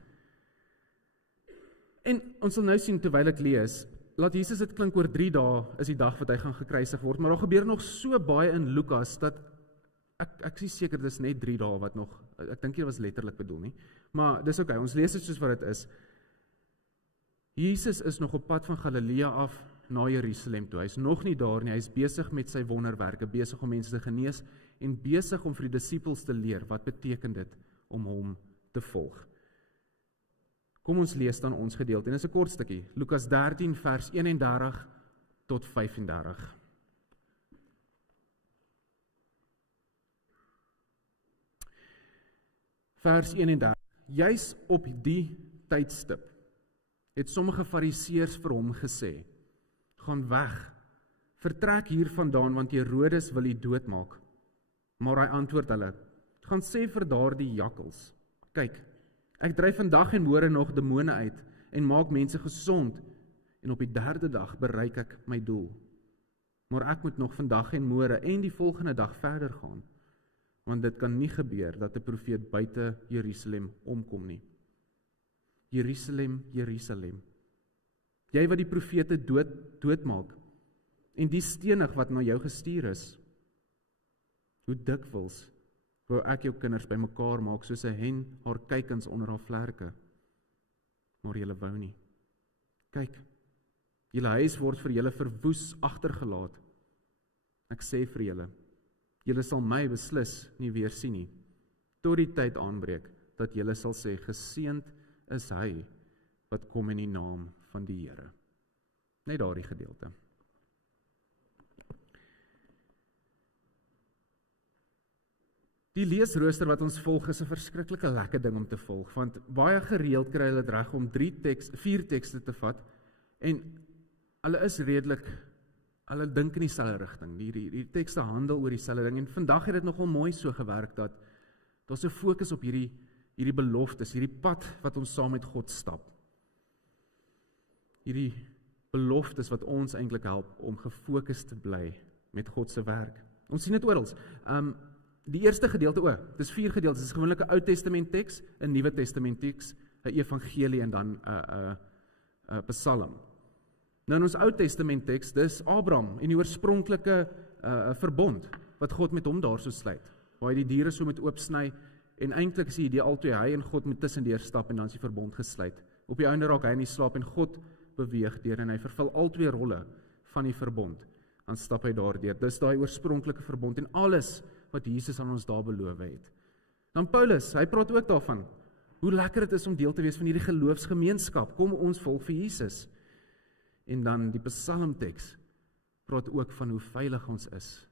En ons sal nou sien terwyl ek lees, laat Jesus dit klink oor 3 dae is die dag wat hy gaan gekruisig word, maar daar gebeur nog so baie in Lukas dat ek is seker dis net 3 dae wat nog, ek dink dit was letterlik bedoel nie, maar dis okay, ons lees dit soos wat dit is. Jesus is nog op pad van Galilea af na Jerusalem toe. Hy is nog nie daar nie, hy is besig met sy wonderwerke, besig om mense te genees en besig om vir die disippels te leer wat beteken dit om hom te volg. Kom ons lees dan ons gedeelte en dit is 'n kort stukkie. Lukas 13 vers 31 tot 35. Vers 31. Juis op die tydstip het sommige fariseërs vir hom gesê, gaan weg, vertrek hier vandaan, want Herodes wil u doodmaak. Maar hy antwoord hulle, gaan sê vir daardie jakkals, kyk, ek dryf vandag en môre nog demone uit, en maak mense gesond, en op die 3de dag bereik ek my doel. Maar ek moet nog vandag en môre, en die volgende dag verder gaan, want dit kan nie gebeur, dat 'n profeet buite Jerusalem omkom nie. Jerusalem, Jerusalem, jy wat die profete doodmaak, en die stenig wat na jou gestuur is, hoe dikwels wou ek jou kinders bymekaar maak, soos 'n hen haar kuikens onder haar vlerke, maar julle wou nie. Kyk, julle huis word vir julle verwoes agtergelaat. Ek sê vir julle, julle sal my beslis nie weer sien nie, tot die tyd aanbreek, dat julle sal sê, geseënd is hy, wat kom in die naam van die Here. Net daardie gedeelte. Die leesrooster wat ons volg is 'n verskriklike lekker ding om te volg, want baie gereeld kry hulle dit reg om 4 tekste te vat, en hulle is redelik, hulle dink in dieselfde rigting, die tekste handel oor dieselfde ding, en vandag het dit nogal mooi so gewerk, dat daar's 'n fokus op hierdie beloftes, hierdie pad wat ons saam met God stap. Hierdie beloftes wat ons eintlik help om gefokus te bly met God se werk. Ons sien dit oral. Die eerste gedeelte, dis 4 gedeeltes, dis gewoonlik 'n Ou Testament teks, 'n Nuwe Testament teks, 'n evangelie en dan 'n Psalm. Nou in ons Ou Testament teks, dis Abraham en die oorspronklike verbond wat God met hom daarso sluit, waar hy die diere so moet oopsny en eintlik is die idee altyd hy en God moet tussendeur stap en dan is die verbond gesluit. Op die einde raak hy in die slaap en God beweeg deur en hy vervul al 2 rolle van die verbond. Dan stap hy daardeur. Dis daai oorspronklike verbond en alles wat Jesus aan ons daar beloof het. Dan Paulus, hy praat ook daarvan hoe lekker dit is om deel te wees van hierdie geloofsgemeenskap. Kom ons volg vir Jesus. En dan die psalmteks praat ook van hoe veilig ons is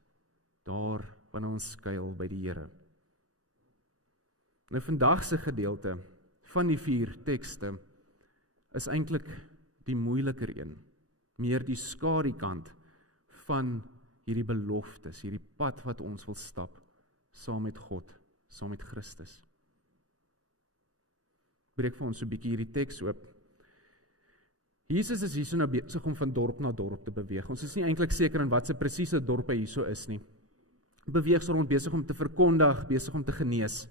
daar wanneer ons skuil by die Here. Nou vandag se gedeelte van die 4 tekste is eintlik die moeiliker een, meer die skadukant van hierdie beloftes, hierdie pad wat ons wil stap saam met God, saam met Christus. Breek vir ons so 'n bietjie hierdie teks oop. Jesus is hierso nou besig om van dorp na dorp te beweeg. Ons is nie eintlik seker in wat se presiese dorp hy hierso is nie. Beweeg so rond, besig om te verkondig, besig om te genees.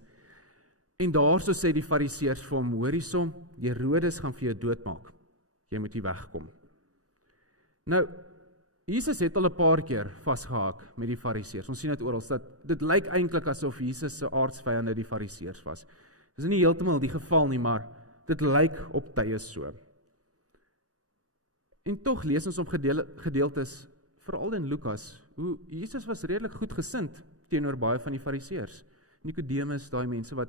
En daarso sê die Fariseërs vir hom, hoor hierso, Herodes gaan vir jou doodmaak. Jy moet hier wegkom. Nou, Jesus het al 'n paar keer vasgehaak met die Fariseërs. Ons sien dit oral, dat dit lyk eintlik asof Jesus se aardsvyande die Fariseërs was. Dis nie heeltemal die geval nie, maar dit lyk op tye so. En tog lees ons op gedeeltes, veral in Lukas, hoe Jesus was redelik goedgesind teenoor baie van die Fariseërs. Nikodemus, daai mense wat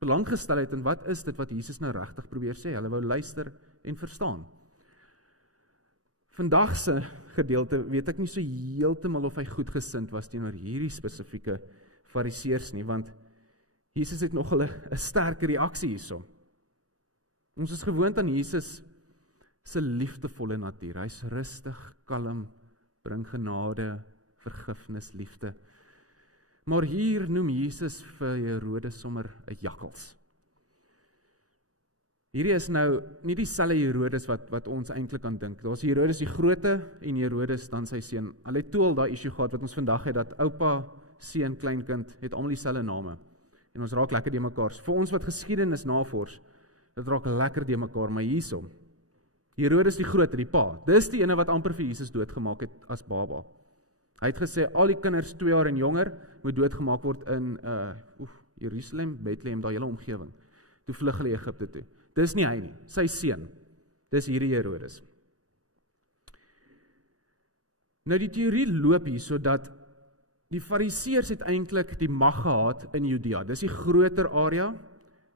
belang gestel het in wat is dit wat Jesus nou regtig probeer sê. Hulle wou luister en verstaan. Vandag se gedeelte weet ek nie so heeltemal of hy goedgesind was teenoor hierdie spesifieke Fariseërs nie, want Jesus het nogal 'n sterke reaksie hierso. Ons is gewoond aan Jesus se liefdevolle natuur. Hy's rustig, kalm, bring genade, vergifnis, liefde. Maar hier noem Jesus vir Herodes sommer 'n jakkals. Hierdie is nou nie dieselfde Herodes wat ons eintlik aan dink. Daar's Herodes die Grote en Herodes dan sy seun. Hulle het toe al daai issue gehad wat ons vandag het, dat oupa, seun, kleinkind het almal dieselfde name. En ons raak lekker die mekaar. Vir ons wat geskiedenis navors, dit raak lekker die mekaar, maar hiersom. Herodes die Grote, die pa. Dis die ene wat amper vir Jesus doodgemaak het as baba. Hy het gesê al die kinders 2 jaar en jonger moet doodgemaak word in Jerusalem, Bethlehem, daai hele omgewing. Toe vlug hulle Egipte toe. Dis nie hy nie, sy seun. Dis hierdie Herodes. Nou die teorie loop hier sodat die Fariseërs het eintlik die mag gehad in Judea. Dis die groter area.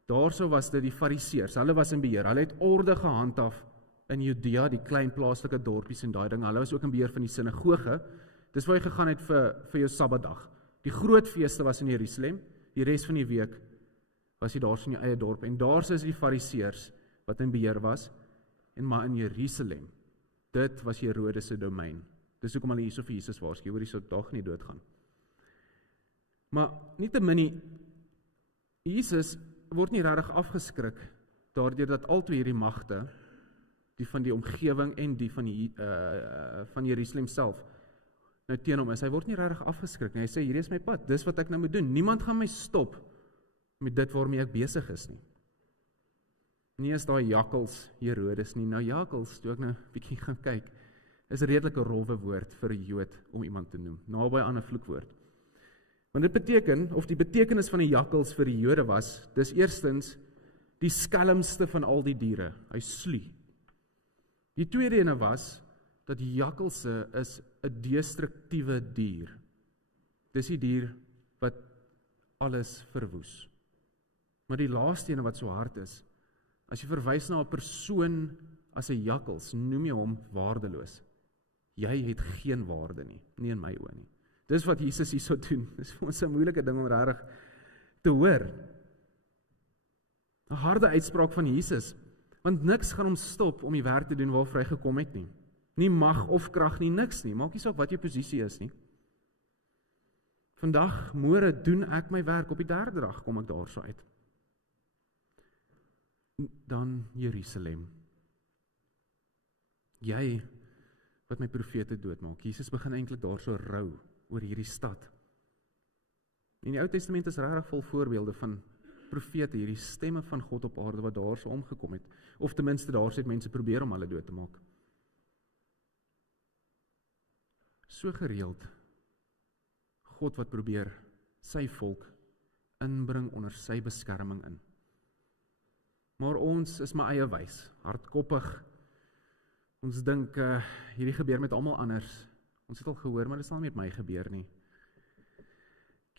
Daarso was dit die Fariseërs. Hulle was in beheer. Hulle het orde gehandhaaf in Judea, die klein plaaslike dorpies en daai ding. Hulle was ook in beheer van die sinagoge. Dis waar jy gegaan het vir jou Sabbatdag. Die groot feeste was in Jerusalem. Die res van die week was jy daar in jou eie dorp. En daar is die Fariseërs wat in beheer was. En maar in Jerusalem, dit was Herodes se domein. Dis hoekom hulle hierso vir Jesus waarsku, hoor hierso dag nie doodgaan. Maar nietemin, Jesus word nie regtig afgeskrik daardeur dat albei hierdie magte, die van die omgewing en die van Jerusalem self, nou teen hom is. Hy word nie regtig afgeskrik nie. Hy sê, hierdie is my pad, dis wat ek nou moet doen. Niemand gaan my stop met dit waarmee ek besig is nie. Nie is daai jakkals Herodes nie. Nou jakkals, toe ek nou 'n bietjie gaan kyk, is redelik 'n rowwe woord vir 'n Jood om iemand te noem, naby aan 'n vloekwoord. Want dit beteken, of die betekenis van die jakkals vir die Jode was, dis eerstens die skelmste van al die diere. Hy slie. Die tweede ene was dat die jakkalse is 'n destruktiewe dier. Dis die dier wat alles verwoes. Maar die laaste ene wat so hard is, as jy verwys na 'n persoon as 'n jakkals, noem jy hom waardeloos. Jy het geen waarde nie in my oë nie. Dis wat Jesus hierso doen. Dis vir ons 'n moeilike ding om regtig te hoor. 'n Harde uitspraak van Jesus, want niks gaan hom stop om die werk te doen waarvoor hy gekom het nie. Nie mag of krag nie, niks nie. Maak nie saak wat jou posisie is nie. Vandag, môre doen ek my werk, op die 3de dag kom ek daarso uit. Dan Jerusalem. Jy wat my profete doodmaak. Jesus begin eintlik daarso rou oor hierdie stad. En die Ou Testament is regtig vol voorbeelde van profete, hierdie stemme van God op aarde wat daar so omgekom het, of ten minste daar het mense probeer om hulle dood te maak. So gereeld, God wat probeer sy volk inbring onder sy beskerming in. Maar ons is my eie wys, hardkoppig. Ons dink, hierdie gebeur met almal anders. Ons het al gehoor, maar dit sal nie met my gebeur nie.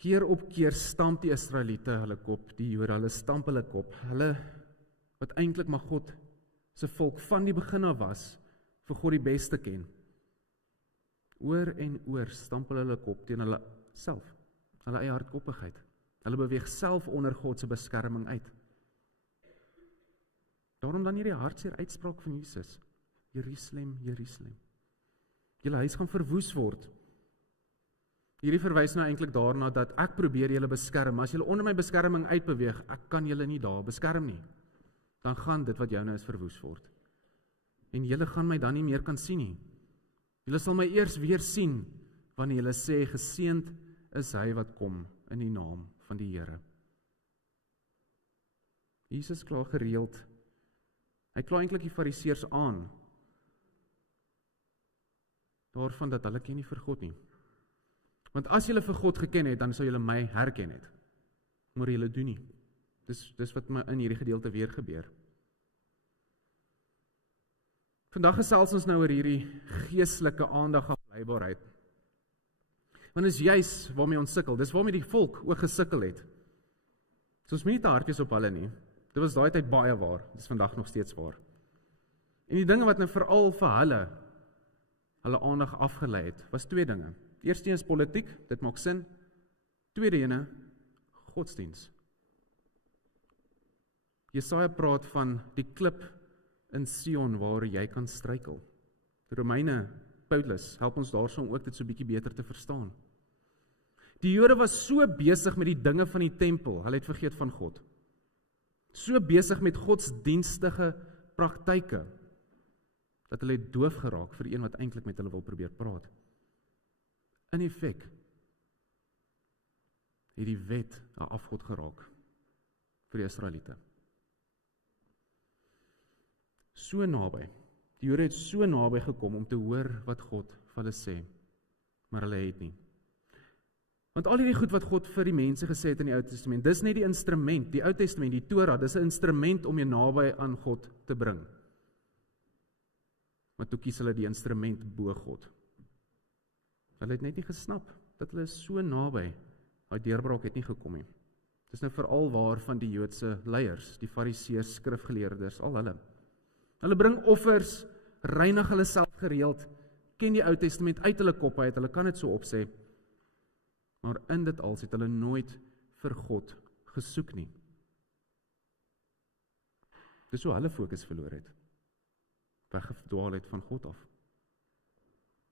Keer op keer stamp die Israeliete hulle kop, die Jode, hulle stamp hulle kop. Hulle, wat eintlik maar God se volk van die begin af was, vir God die beste ken. Oor en oor stamp hulle kop teen hulle self, hulle eie hardkoppigheid. Hulle beweeg self onder God se beskerming uit. Daarom dan hierdie hartseer uitspraak van Jesus. Jerusalem, Jerusalem. Julle huis gaan verwoes word. Hierdie verwys nou eintlik daarna dat ek probeer julle beskerm. As julle onder my beskerming uitbeweeg, ek kan julle nie daar beskerm nie. Dan gaan dit wat joune is verwoes word. En julle gaan my dan nie meer kan sien nie. Julle sal my eers weer sien wanneer julle sê geseënd is hy wat kom in die naam van die Here. Jesus kla gereeld. Hy kla eintlik die Fariseërs aan daarvan dat hulle ken nie vir God nie. Want as julle vir God geken het, dan sou julle my herken het. Maar julle doen nie. Dis wat in hierdie gedeelte weer gebeur. Vandag gesels ons nou oor hierdie geestelike aandag afleibaarheid. Want is juis waarmee ons sukkel. Dis waarmee die volk ook gesukkel het. So ons moet nie te hard wees op hulle nie. Dit was daai tyd baie waar. Dit is vandag nog steeds waar. En die dinge wat nou veral vir hulle aandag afgelei het, was twee dinge. Eerste is politiek, dit maak sin. Tweede ene, godsdiens. Jesaja praat van die klip in Sion waar jy kan struikel. Die Romeine, Paulus, help ons daarso om ook dit so bietjie beter te verstaan. Die Jode was so besig met die dinge van die tempel, hulle het vergeet van God. So besig met godsdienstige praktyke, dat hulle doof geraak vir een wat eintlik met hulle wil probeer praat. In effek, het die wet 'n afgod geraak vir die Israeliete. So naby. Die Jode het so naby gekom om te hoor wat God vir hulle sê, maar hulle het nie. Want al hierdie goed wat God vir die mense gesê het in die Ou Testament, dis net die instrument, die Ou Testament, die Torah, dis 'n instrument om jou naby aan God te bring. Maar toe kies hulle die instrument bo God. Hulle het net nie gesnap dat hulle so naby, daai deurbraak het nie gekom nie. Dis nou veral waar van die Joodse leiers, die Fariseërs, skrifgeleerdes, al hulle. Hulle bring offers, reinig hulle self gereeld, ken die Ou Testament uit hulle kop uit, hulle kan dit so opsê. Maar in dit als het hulle nooit vir God gesoek nie. Dis hoe hulle fokus verloor het. Weggedwaal het van God af.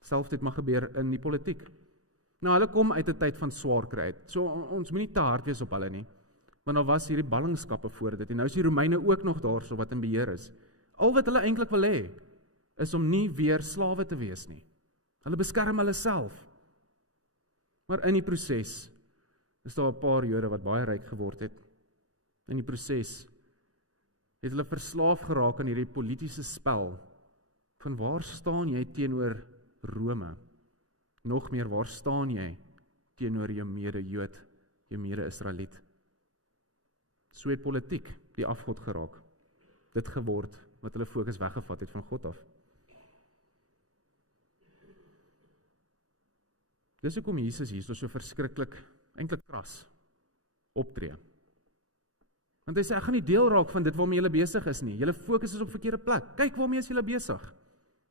Selfs dit mag gebeur in die politiek. Nou, hulle kom uit 'n tyd van swaar kry uit. So, ons moet nie te hard wees op hulle nie. Want daar was hierdie ballingskappe voor dit. En nou is die Romeine ook nog daar so wat in beheer is. Al wat hulle eintlik wil hê, is om nie weer slawe te wees nie. Hulle beskerm hulle self. Maar in die proses is daar 'n paar Jode wat baie ryk geword het. In die proses het hulle verslaaf geraak aan hierdie politiese spel van waar staan jy teenoor Rome? Nog meer, waar staan jy teenoor jou mede-Jood, jou mede-Israeliet? So het politiek die afgod geraak. Dit geword wat hulle fokus weggevat het van God af. Dis hoekom Jesus hier so verskriklik, eintlik kras, optree. Want hy sê, ek gaan nie deel raak van dit waarmee julle besig is nie. Julle fokus is op verkeerde plek. Kyk waarmee is julle besig.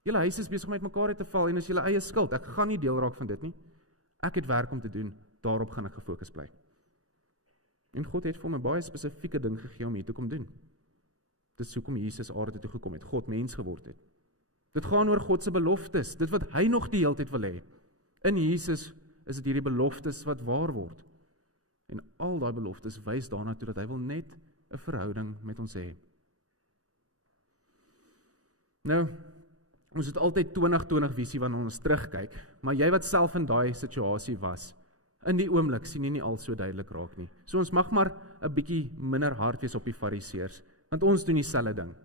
Julle huis is besig om uitmekaar uit te val en is julle eie skuld. Ek gaan nie deel raak van dit nie. Ek het werk om te doen, daarop gaan ek gefokus bly. En God het vir hom 'n baie spesifieke ding gegee om hier te kom doen. Dis hoekom Jesus aarde toe gekom het, God mens geword het. Dit gaan oor God se beloftes, dit wat hy nog die hele tyd wil hê. In Jesus is dit hierdie beloftes wat waar word. En al daai beloftes wys daarna toe dat hy wil net 'n verhouding met ons hê. Nou, ons het altyd 2020 visie wanneer ons terugkyk, maar jy wat self in daai situasie was, In die oomblik sien jy nie al so duidelik raak nie. So ons mag maar 'n bietjie minder hard wees op die fariseërs, want ons doen dieselfde ding.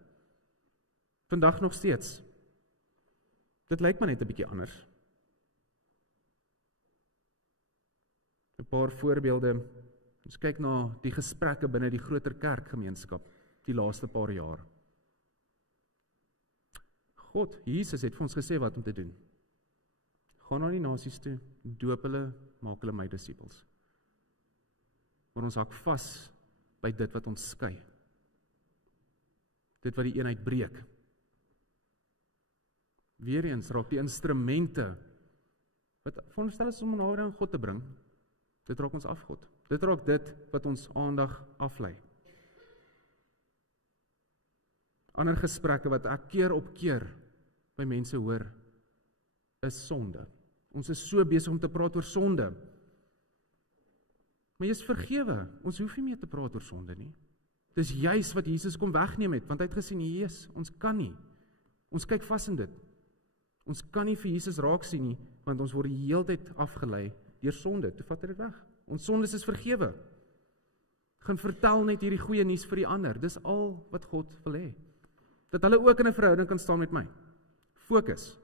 Vandag nog steeds. Dit lyk maar net 'n bietjie anders. 'n Paar voorbeelde. Ons kyk na die gesprekke binne die groter kerkgemeenskap die laaste paar jaar. God, Jesus het vir ons gesê wat om te doen. Gaan na die nasies toe, doop hulle, maak hulle my disippels. Maar ons hak vas by dit wat ons skei. Dit wat die eenheid breek. Weereens raak die instrumente, wat veronderstel is om nader aan God te bring, dit raak ons af God. Dit raak dit wat ons aandag aflei. Ander gesprekke wat ek keer op keer by mense hoor, is sonde. Ons is so besig om te praat oor sonde. Maar jy is vergewe. Ons hoef nie meer te praat oor sonde nie. Dis juis wat Jesus kom wegneem het, want hy het gesê, Jesus, ons kan nie. Ons kyk vas in dit. Ons kan nie vir Jesus raak sien nie, want ons word die hele tyd afgelei deur sonde. Toe vat hy dit weg. Ons sondes is vergewe. Gaan vertel net hierdie goeie nuus vir die ander. Dis al wat God wil hê. Dat hulle ook in 'n verhouding kan staan met my. Fokus.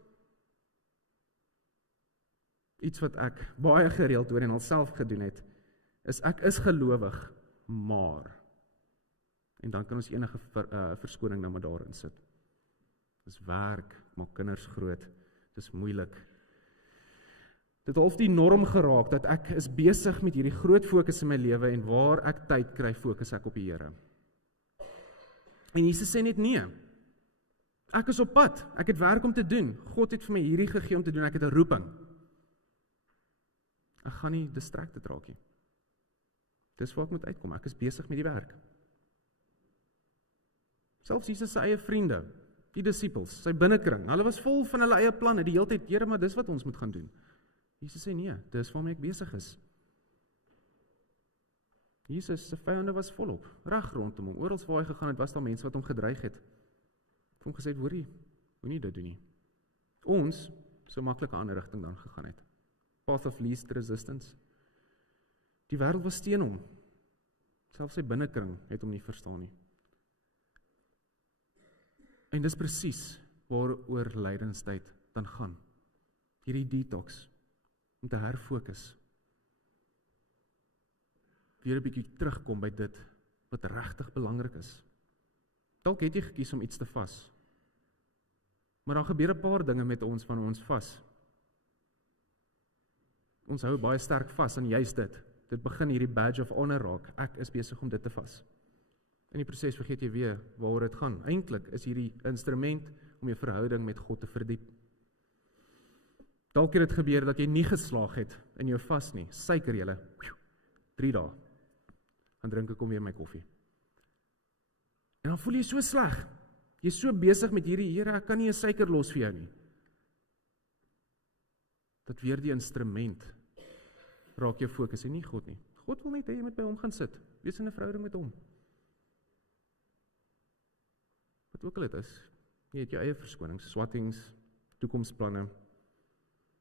Iets wat ek baie gereeld hoor en alself gedoen het, is ek is gelowig, maar. En dan kan ons enige verskoning nou maar daarin sit. Dis werk, maak kinders groot, dis moeilik. Dit half die norm geraak, dat ek is besig met hierdie groot fokus in my lewe, en waar ek tyd kry, fokus ek op die Here. En Jesus sê net nee. Ek is op pad, ek het werk om te doen. God het vir my hierdie gegee om te doen, ek het 'n roeping. Ek gaan nie distracted raak nie. Dis waar ek moet uitkom, ek is besig met die werk. Selfs Jesus se eie vriende, die disippels, sy binnekring, hulle was vol van hulle eie planne, die hele tyd, Here, maar dis wat ons moet gaan doen. Jesus sê nee, dis waarmee ek besig is. Jesus se vyande was volop, reg rondom hom. Oral waar hy gegaan het, was daar mense wat hom gedreig het. Het hom gesê, hoorie, moenie dit doen nie. Ons so maklik 'n ander rigting dan gegaan het. Path of least resistance. Die wêreld was teen hom. Selfs sy binnekring het hom nie verstaan nie. En dis presies waaroor lydenstyd dan gaan. Hierdie detox, om te herfokus. Weer 'n bietjie terugkom by dit wat regtig belangrik is. Dalk het jy gekies om iets te vas. Maar dan gebeur 'n paar dinge met ons wanneer ons vas. Ons hou baie sterk vas aan juist dit. Dit begin hierdie badge of honor raak. Ek is besig om dit te vas. In die proses vergeet jy weer waaroor dit gaan. Eintlik is hierdie instrument om jou verhouding met God te verdiep. Dalk het dit gebeur dat jy nie geslaag het in jou vas nie. Suiker julle. 3 dae. Dan drink ek om weer my koffie. En dan voel jy so sleg. Jy is so besig met hierdie, Here, ek kan nie 'n suiker los vir jou nie. Dat weer die instrument raak jou fokus en nie God nie. God wil net hê jy moet by hom gaan sit. Wees in 'n verhouding met hom. Wat ook al dit is. Jy het jou eie verskonings, swattings, toekomsplanne.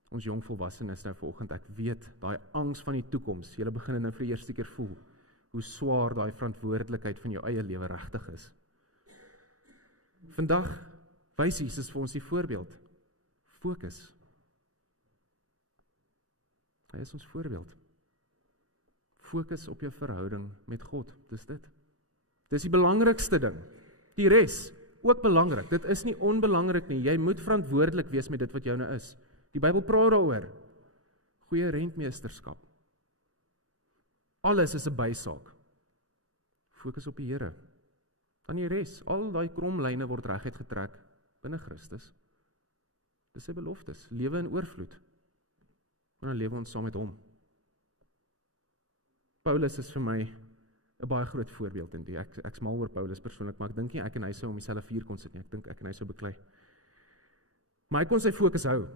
Ons jong volwassenes nou vanoggend, ek weet, daai angs van die toekoms, jy begin nou vir die eerste keer voel, hoe swaar daai verantwoordelikheid van jou eie lewe regtig is. Vandag wys Jesus vir ons die voorbeeld. Fokus. Hy is ons voorbeeld. Fokus op jou verhouding met God, dis dit. Dis die belangrikste ding. Die res, ook belangrik. Dit is nie onbelangrik nie. Jy moet verantwoordelik wees met dit wat jou nou is. Die Bybel praat daaroor. Goeie rentmeesterskap. Alles is 'n bysaak. Fokus op die Here. Dan die res, al daai kromlyne word reguit getrek binne Christus. Dis sy beloftes, lewe in oorvloed. En dan lewe ons saam met hom. Paulus is vir my 'n baie groot voorbeeld in die. Ek smal oor Paulus persoonlik, maar ek dink nie ek en hy sou om dieselfde vuur kon sit nie. Ek dink ek en hy sou beklei. Maar hy kon sy fokus hou.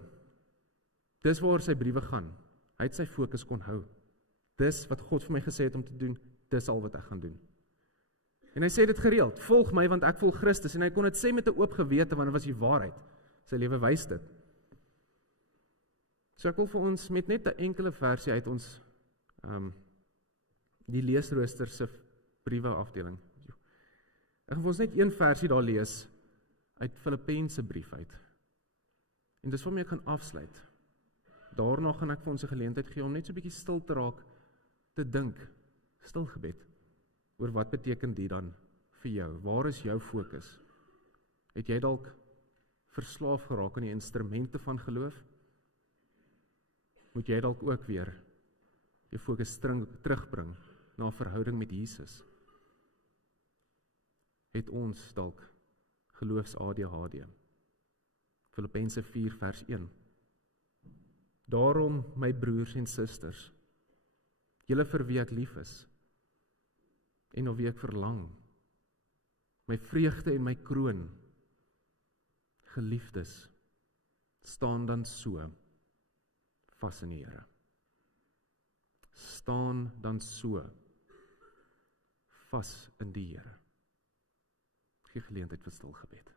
Dis waar sy briewe gaan. Hy het sy fokus kon hou. Dis wat God vir my gesê het om te doen, dis al wat ek gaan doen. En hy sê dit gereeld, volg my want ek volg Christus, en hy kon dit sê met 'n oop gewete want dit was die waarheid. Sy lewe wys dit. So ek wil vir ons met net 'n enkele versie uit ons Die leesrooster se briewe afdeling. Ek gaan vir ons net een versie daar lees uit Filippense brief uit. En dis waarmee ek gaan afsluit. Daarna gaan ek vir ons 'n geleentheid gee om net so 'n bietjie stil te raak, te dink, stil gebed, oor wat beteken dit dan vir jou? Waar is jou fokus? Het jy dalk verslaaf geraak aan die instrumente van geloof? Moet jy dalk ook weer jou fokus terugbring na 'n verhouding met Jesus? Het ons dalk geloofs ADHD? Filippense 4 vers 1. Daarom, my broers en susters, julle vir wie ek lief is, en op wie ek verlang, my vreugde en my kroon, geliefdes, staan dan so vas in die Here. Staan dan so vas in die Here. Gee geleentheid vir stil gebed.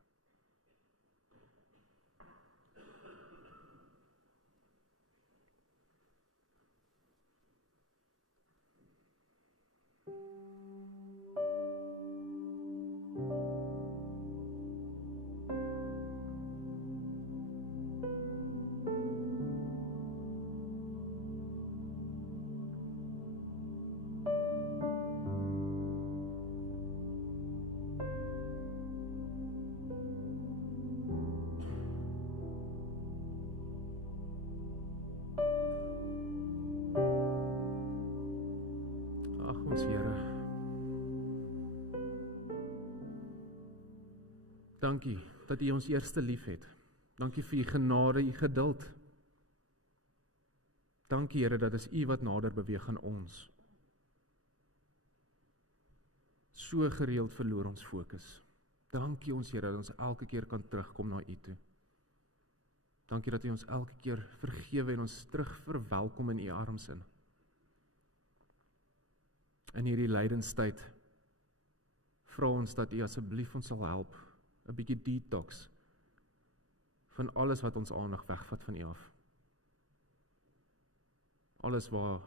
Dankie dat U ons eerste lief het. Dankie vir U genade, U geduld. Dankie Here dat is U wat nader beweeg aan ons. So gereeld verloor ons fokus. Dankie ons Here dat ons elke keer kan terugkom na U toe. Dankie dat U ons elke keer vergewe en ons terug verwelkom in U arms in. In hierdie lydenstyd vra ons dat U asseblief ons sal help, 'n bietjie detox van alles wat ons aandag wegvat van U af. Alles waar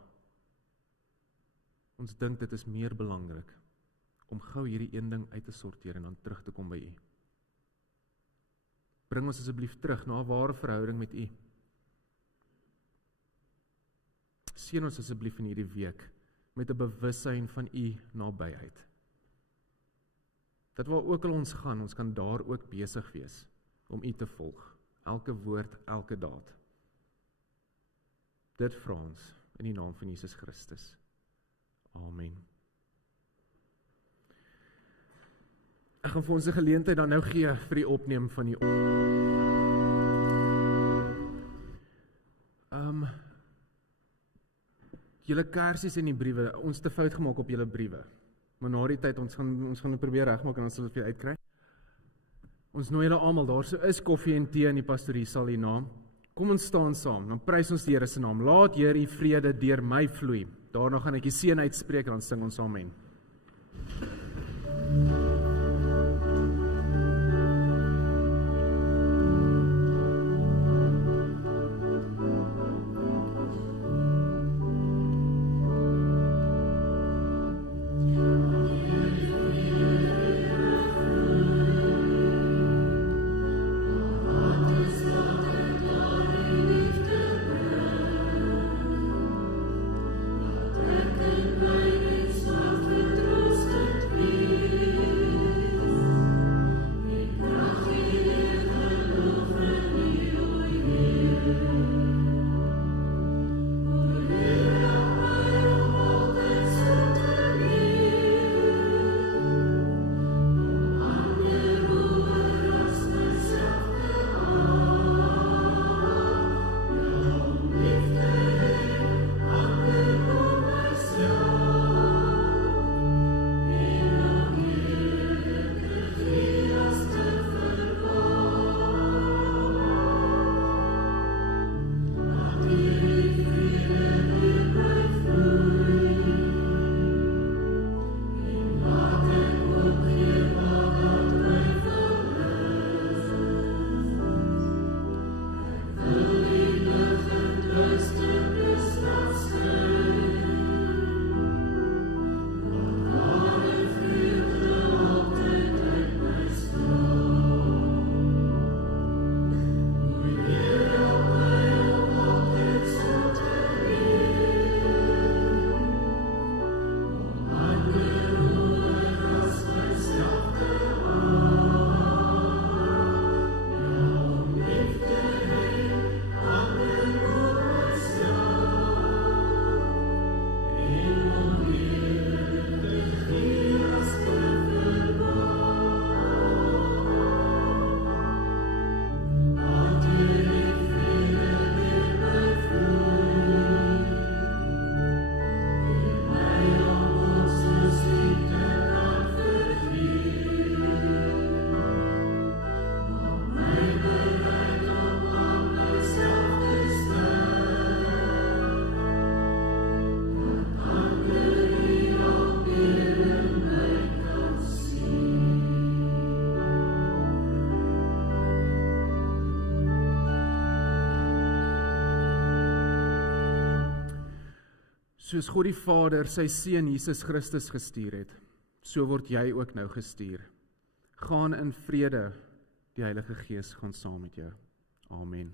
ons dink dit is meer belangrik om gou hierdie een ding uit te sorteer en dan terug te kom by U. Bring ons asseblief terug na 'n ware verhouding met U. Seën ons asseblief in hierdie week met 'n bewussyn van U nabyheid. Dat waar ook al ons gaan, ons kan daar ook besig wees om U te volg. Elke woord, elke daad. Dit vra ons in die naam van Jesus Christus. Amen. Ek gaan vir ons 'n geleentheid dan nou gee vir die opneem van die julle kersies en die briewe, ons te fout gemaak op julle briewe. Maar na die tyd, ons gaan dit probeer regmaak en dan sal dit weer uitkry. Ons nooi julle almal, daar so is koffie en tee in die pastorie sal hierna. Kom ons staan saam, dan prys ons die Here se naam. Laat Heer U vrede deur my vloei. Daarna gaan ek die seën uitspreek en dan sing ons amen. Mein Herz vertröstet wie Soos God die Vader sy seun Jesus Christus gestuur het, so word jy ook nou gestuur. Gaan in vrede, die Heilige Gees gaan saam met jou. Amen.